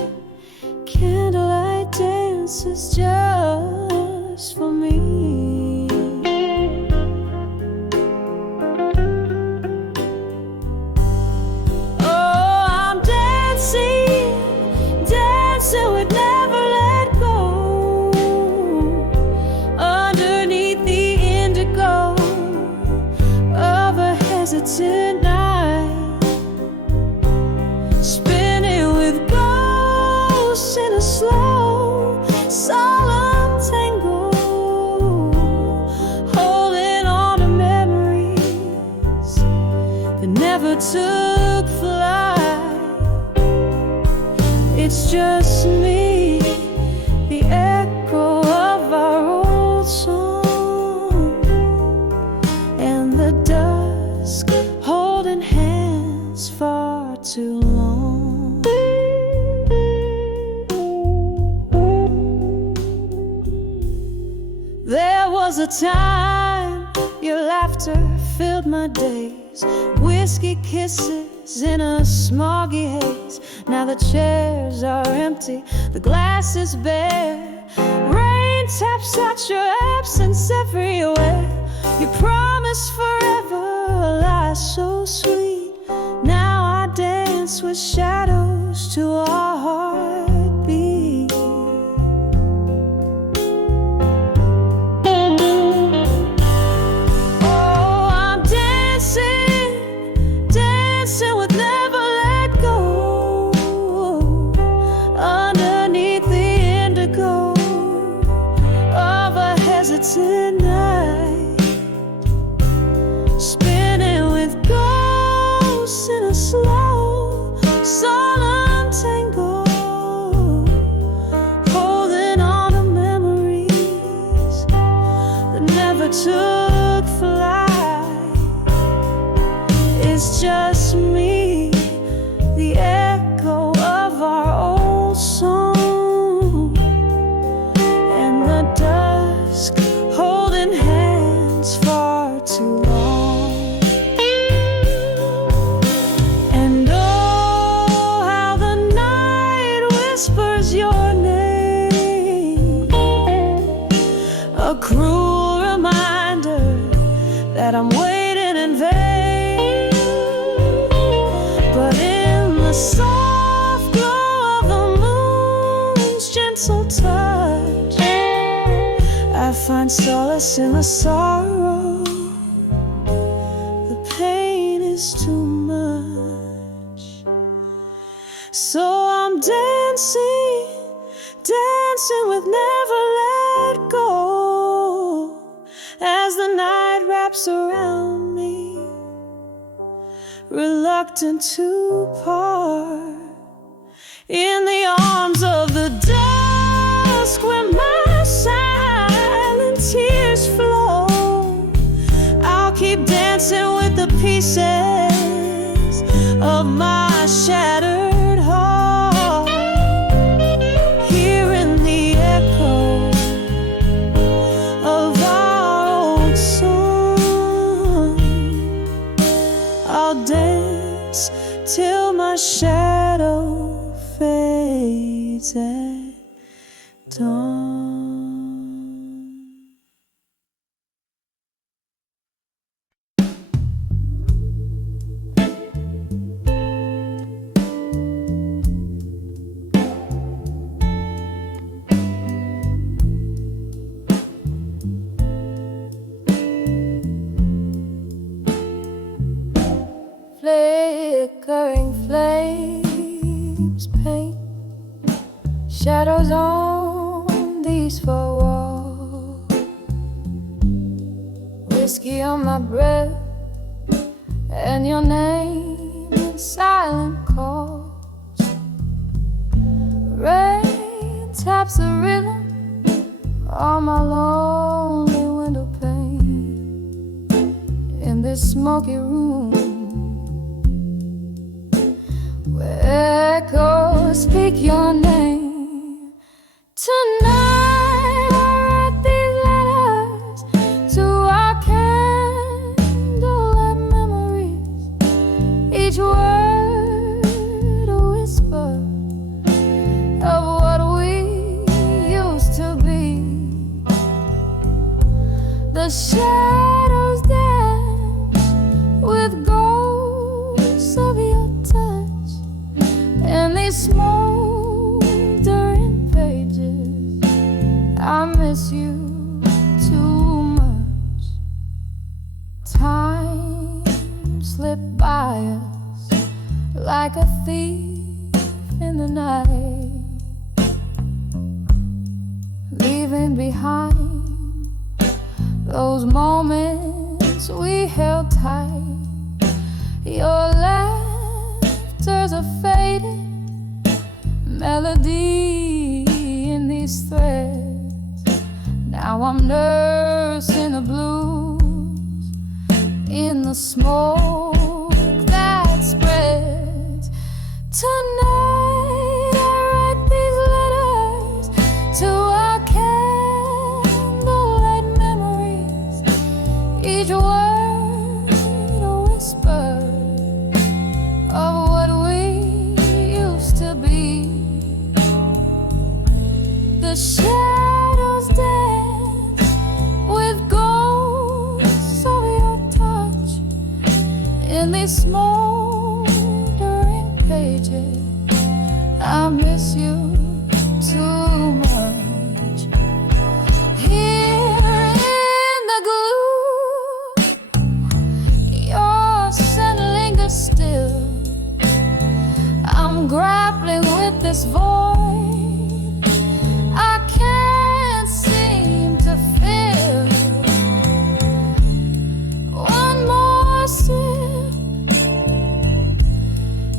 Candlelight dances just for me. So would never let go underneath the indigo of a hesitant night, spinning with ghosts in a slow, solemn tango, holding on to memories that never took flight. It's just me, the echo of our old song, and the dusk holding hands far too long. There was a time your laughter filled my days, whiskey kisses in a smoggy haze. Now the chairs are empty, the glass is bare. Rain taps at your absence everywhere. Your promise forever lies so sweet. Now shadows to our heartbeat. Oh, I'm dancing, dancing with never let go, underneath the indigo of a hesitant night, spinning with ghosts in a slow, solemn tango, holding on to memories that never took flight. It's just me, the echo of our old song, and the dusk holding hands far too long. And oh, how the night whispers your name, a cruel reminder that I'm waiting in vain. But in the soft glow of the moon's gentle touch, I find solace in the sorrow. The pain is too much. So I'm dancing, dancing with never let go, as the night wraps around me, reluctant to part. In the arms of the dusk, where my silent tears flow, I'll keep dancing with the pieces of my shattered heart, hearing the echo of our old song. I'll dance till my shadow fades at dawn. Flickering flames paint shadows on these four walls. Whiskey on my breath and your name in silent calls. Rain taps the rhythm on my lonely window pane in this smoky room, where echoes speak your name. Tonight I write these letters to our candlelight memories, each word a whisper of what we used to be. The shadows dance with ghosts of your touch, and these smoldering pages, I miss you too much. Time slipped by us like a thief in the night, leaving behind those moments we held tight. Your laughter's a faded melody in these threads. Now I'm nursing the blues in the smoke that spreads. Tonight I write these letters to our candlelight memories, each word a whisper of what we used to be. The shadows dance with ghosts of your touch in these smoldering pages. pages. I miss you too much. Here in the glue, your scent lingers still. I'm grappling with this void I can't seem to fill. One more sip,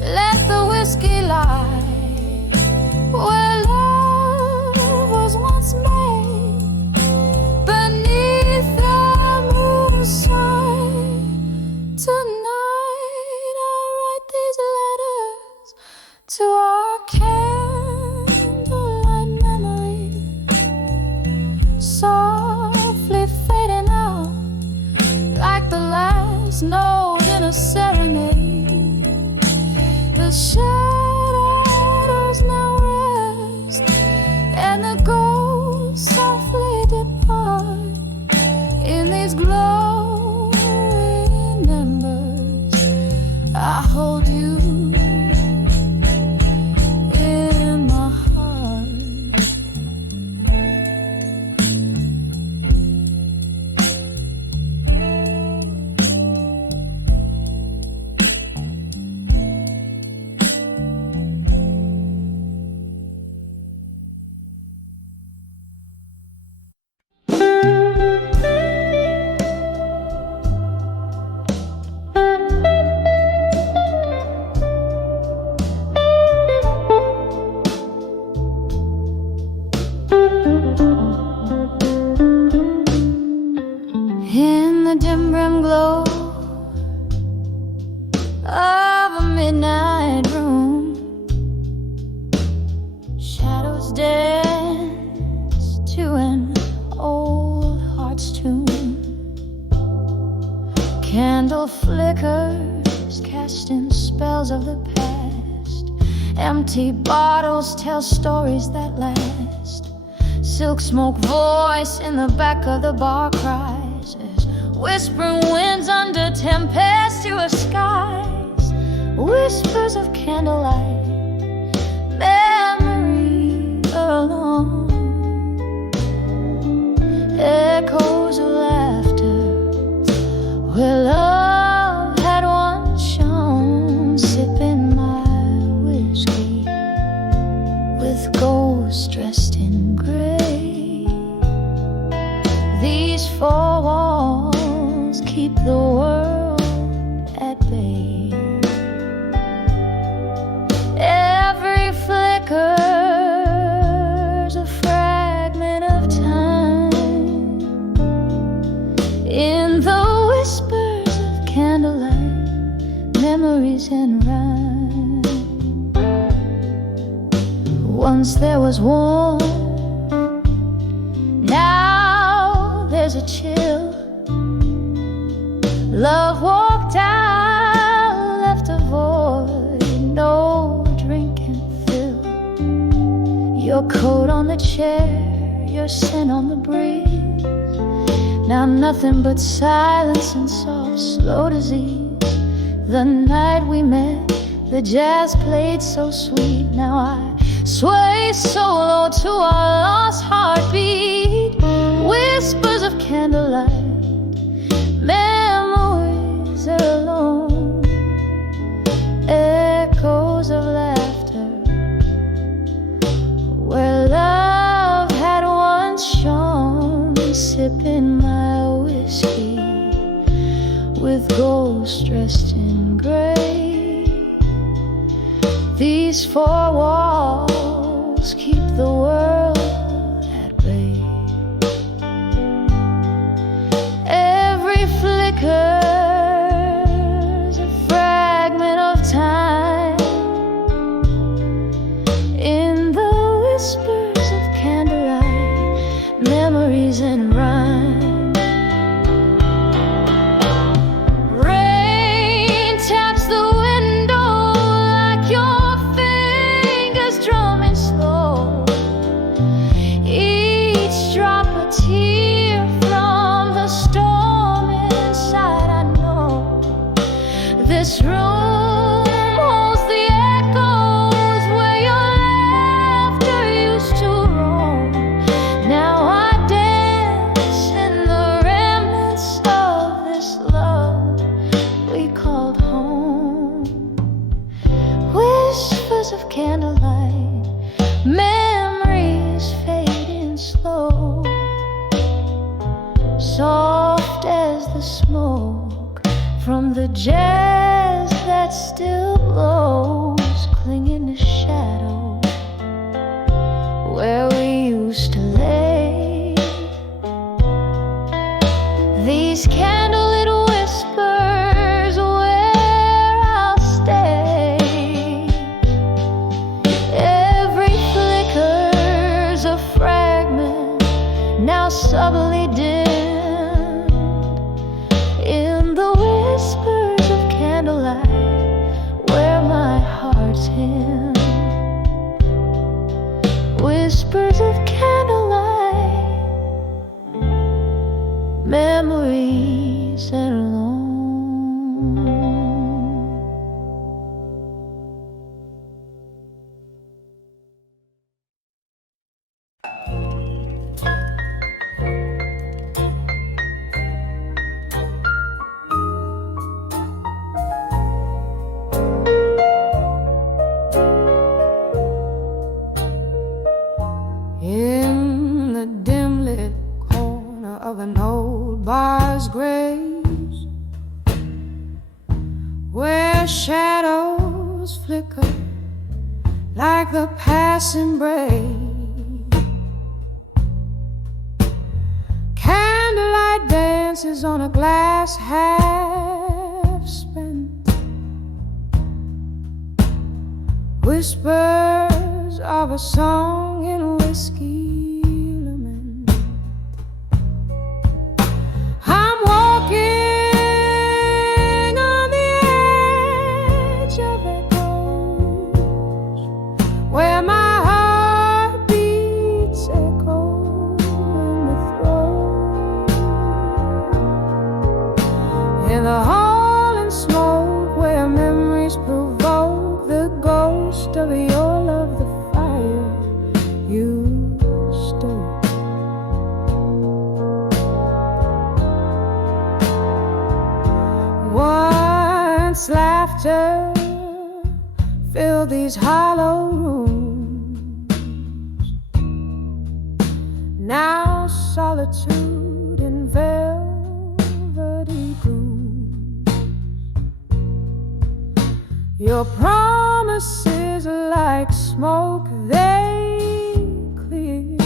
let the whiskey lie where love was once made, beneath the moonshine. Tonight I write these letters to our candlelight memory, softly fading out like the last note in a serenade. The shadows now rest, and the ghosts softly depart in these glowing embers. I hold you in my heart. In the dim brim glow of a midnight room, shadows dance to an old heart's tune. Candle flickers casting spells of the past. Empty bottles tell stories that last. Silk smoke voice in the back of the bar cries as whispering winds under tempestuous skies. Whispers of candlelight, memory alone. Echoes of laughter where love had once shone. Sipping my whiskey with ghosts dressed in gray. These four walls keep the world at bay. Every flicker's a fragment of time. In the whispers of candlelight, memories and rhyme. Once there was warmth, now there's a chill. Love walked out, left a void no drink can fill. Your coat on the chair, your scent on the breeze. Now nothing but silence and soft, slow disease. The night we met, the jazz played so sweet. Now I sway so low to our lost heartbeat. Whispers of candlelight, memories are alone. Echoes of laughter where love had once shone. Sipping my whiskey with ghosts dressed in gray. These four walls keep the world at bay. Every flicker's a fragment of time. In the whispers of candlelight, memories and rhyme. Rain taps the window like your fingers drumming slow. Each drop a tear from the storm inside. I know this room holds the echo called home. Whispers of candlelight, memories fading slow, soft as the smoke from the jazz that still blows, clinging to shadow where we used to lay. These candlelit whispers where I'll stay. Every flicker's a fragment, now subtly dimmed in the whispers of candlelight where my heart's hymn. Whispers of candlelight, memories and alone. In the dim lit corner of an old bar's graves, where shadows flicker like the passing brave, candlelight dances on a glass half spent, whispers of a song in whiskey lament. I'm walking on the edge of echoes, where my heart beats echo in the throat, in the hall and smoke where memories provoke the ghost of your love, the fire you stole. Once laughter filled these hollow rooms, now solitude in velvety gloom. Your promises like smoke, they clear,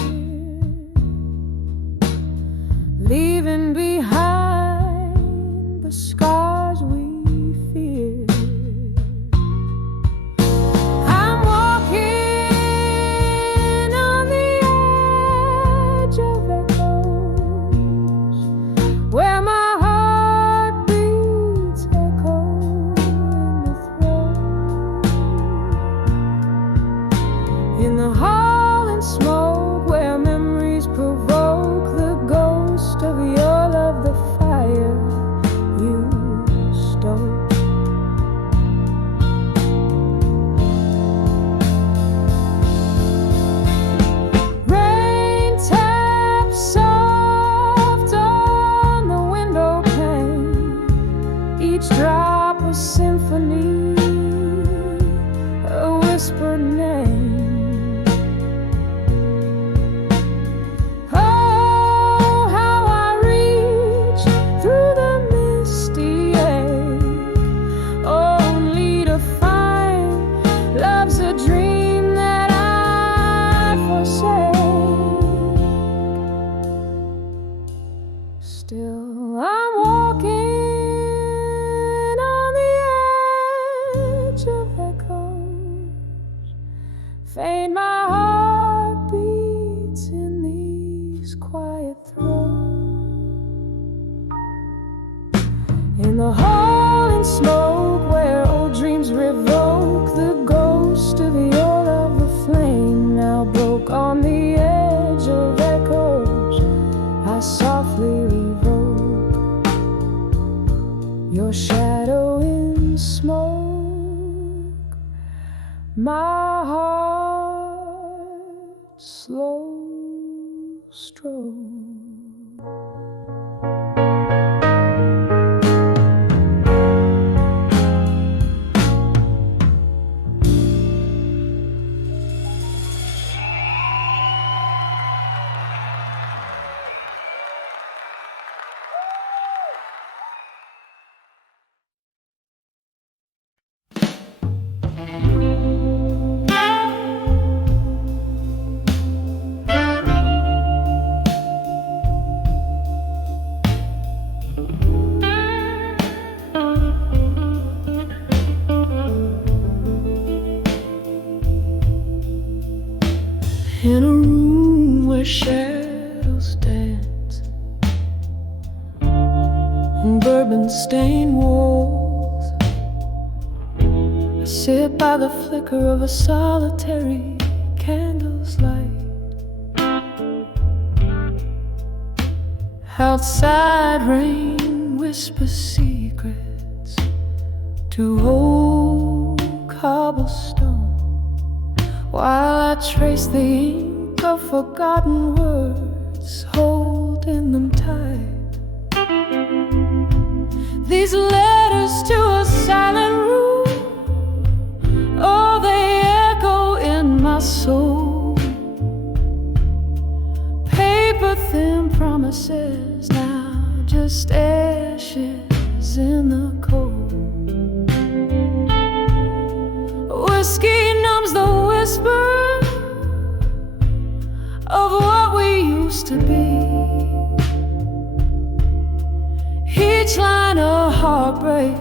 leaving behind the scars we fear. I'm walking on the edge of echoes, where my heart beats echo in the throat, in the hall and smoke where memories provoke the ghost of your love, the fire you stole. Rain taps soft on the window pane, each drop a symphony, a whispered name. Oh, how I reach through the misty ache, only to find love's a dream that I forsake. Still, I'm walking on the edge of echoes, faint my heart beats in these quiet throats, in the hall and smoke where old dreams revoke the ghost of your love, the flame now broke on the edge of echoes. I softly revoke your shadow in smoke, my heart slow stroke. where shadows dance on bourbon-stained walls. I sit by the flicker of a solitary candle's light. Outside rain whispers secrets to old cobblestone, while I trace the ink of forgotten words, holding them tight. These letters to a silent room, oh, they echo in my soul. Paper thin promises, now just ashes in the cold. Whiskey numbs the whisper of what we used to be. Each line a heartbreak,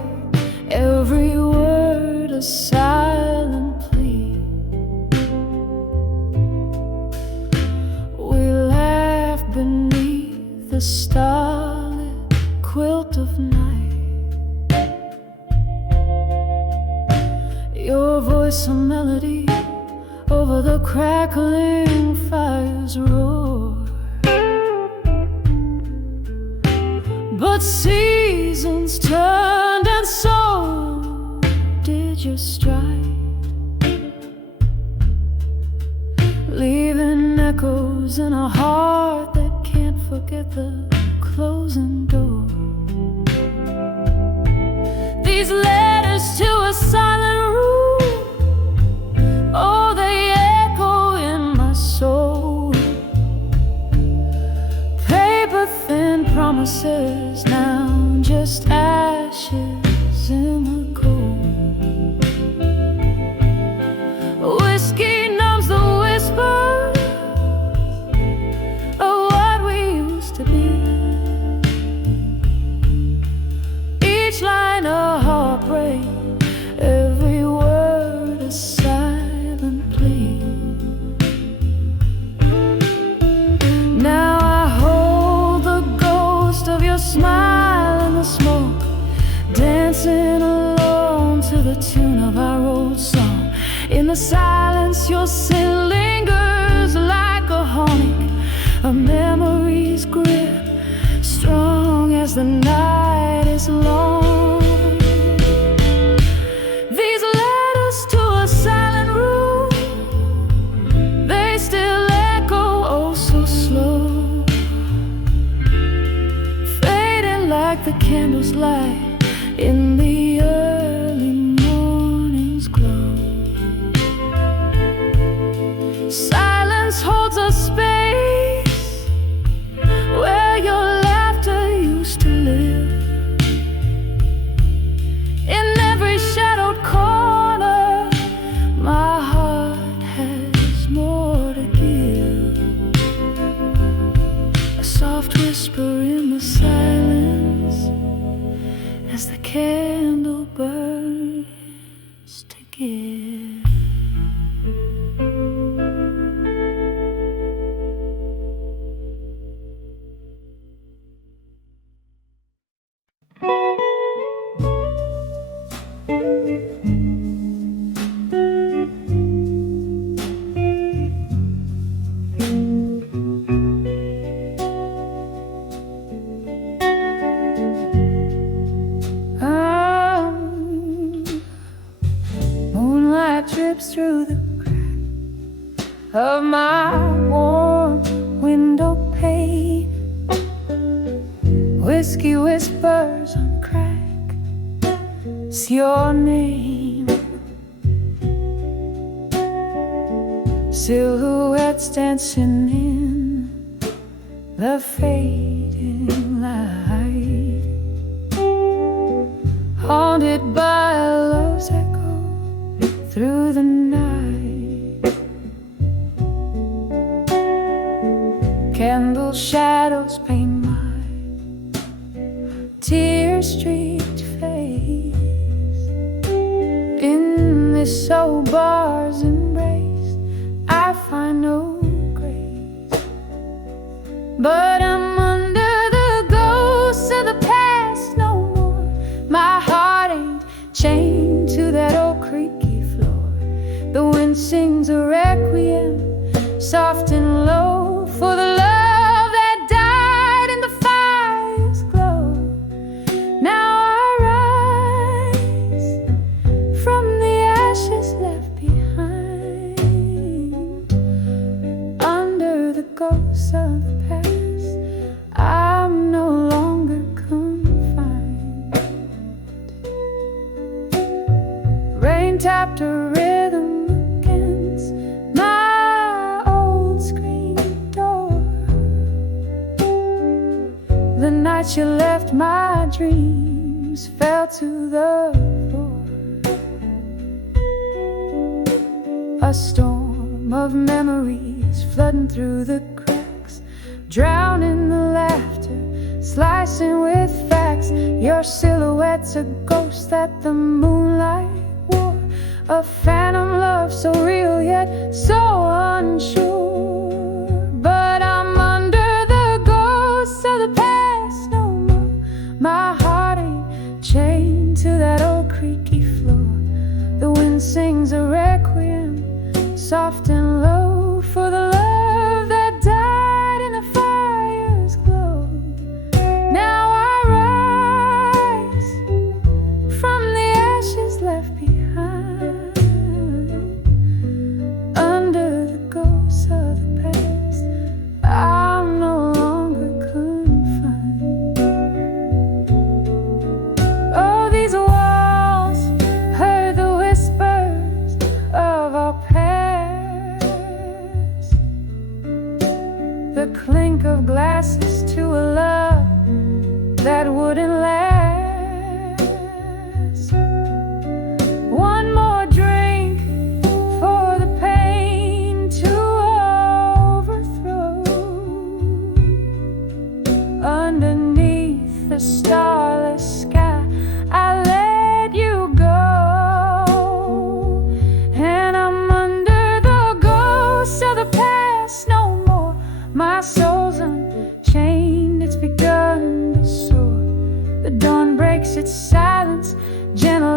every word a silent plea. We laugh beneath the starlit quilt of night. Your voice a melody over the crackling fire's roar. But seasons turned and so did your stride, leaving echoes in a heart that can't forget the closing door. These letters to a silent room, oh, they echo in my soul. Paper thin promises, now just ashes in the cold. Whiskey numbs the whisper of what we used to be. Each line a heartbreak, every word a silent plea. Now I hold the ghost of your smile in the smoke, dancing alone to the tune of our old song. In the silence your sin lingers like a haunting, a memory's grip, strong as the night is long. These letters to a silent room, they still echo oh so slow, fading like the candle's light in the early morning's glow. Silence holds a space where your laughter used to live. In every shadowed corner, my heart has more to give. A soft whisper in the silence as the candle burns to give. Moonlight drips through the crack of my warm window pane. Whiskey whispers on crack, it's your name. Silhouettes dancing in the fading light, haunted by love's echo through the night. Candle shadows paint my tear-streaked face. In this old bar's embrace, I find no grace. But I'm under the ghosts of the past no more. My heart ain't chained to that old creaky floor. The wind sings a requiem, soft and low, for the love that died in the fire's glow. Now I rise from the ashes left behind. Under the ghosts of the past, I'm no longer confined. Rain tapped a rhythm against my old screen door. The night you left, my dreams fell to the floor. A storm of memories flooding through the cracks, drowning the laughter, slicing with facts. Your silhouette's a ghost that the moonlight wore, a phantom love so real yet so unsure. But I'm under the ghosts of the past no more. My heart ain't chained to that old creaky floor. The wind sings a requiem, soft and low, for the love that died in the fire's glow. Now I rise from the ashes left behind. Under the ghosts of the past, I'm no longer confined. Oh, these walls heard the whispers of our past, the clink of glasses to a love that wouldn't last. One more drink for the pain to overthrow. Underneath the starless sky, I let you go. And I'm under the ghosts of the past no more. My soul's unchained, it's begun to soar. The dawn breaks its silence, gentle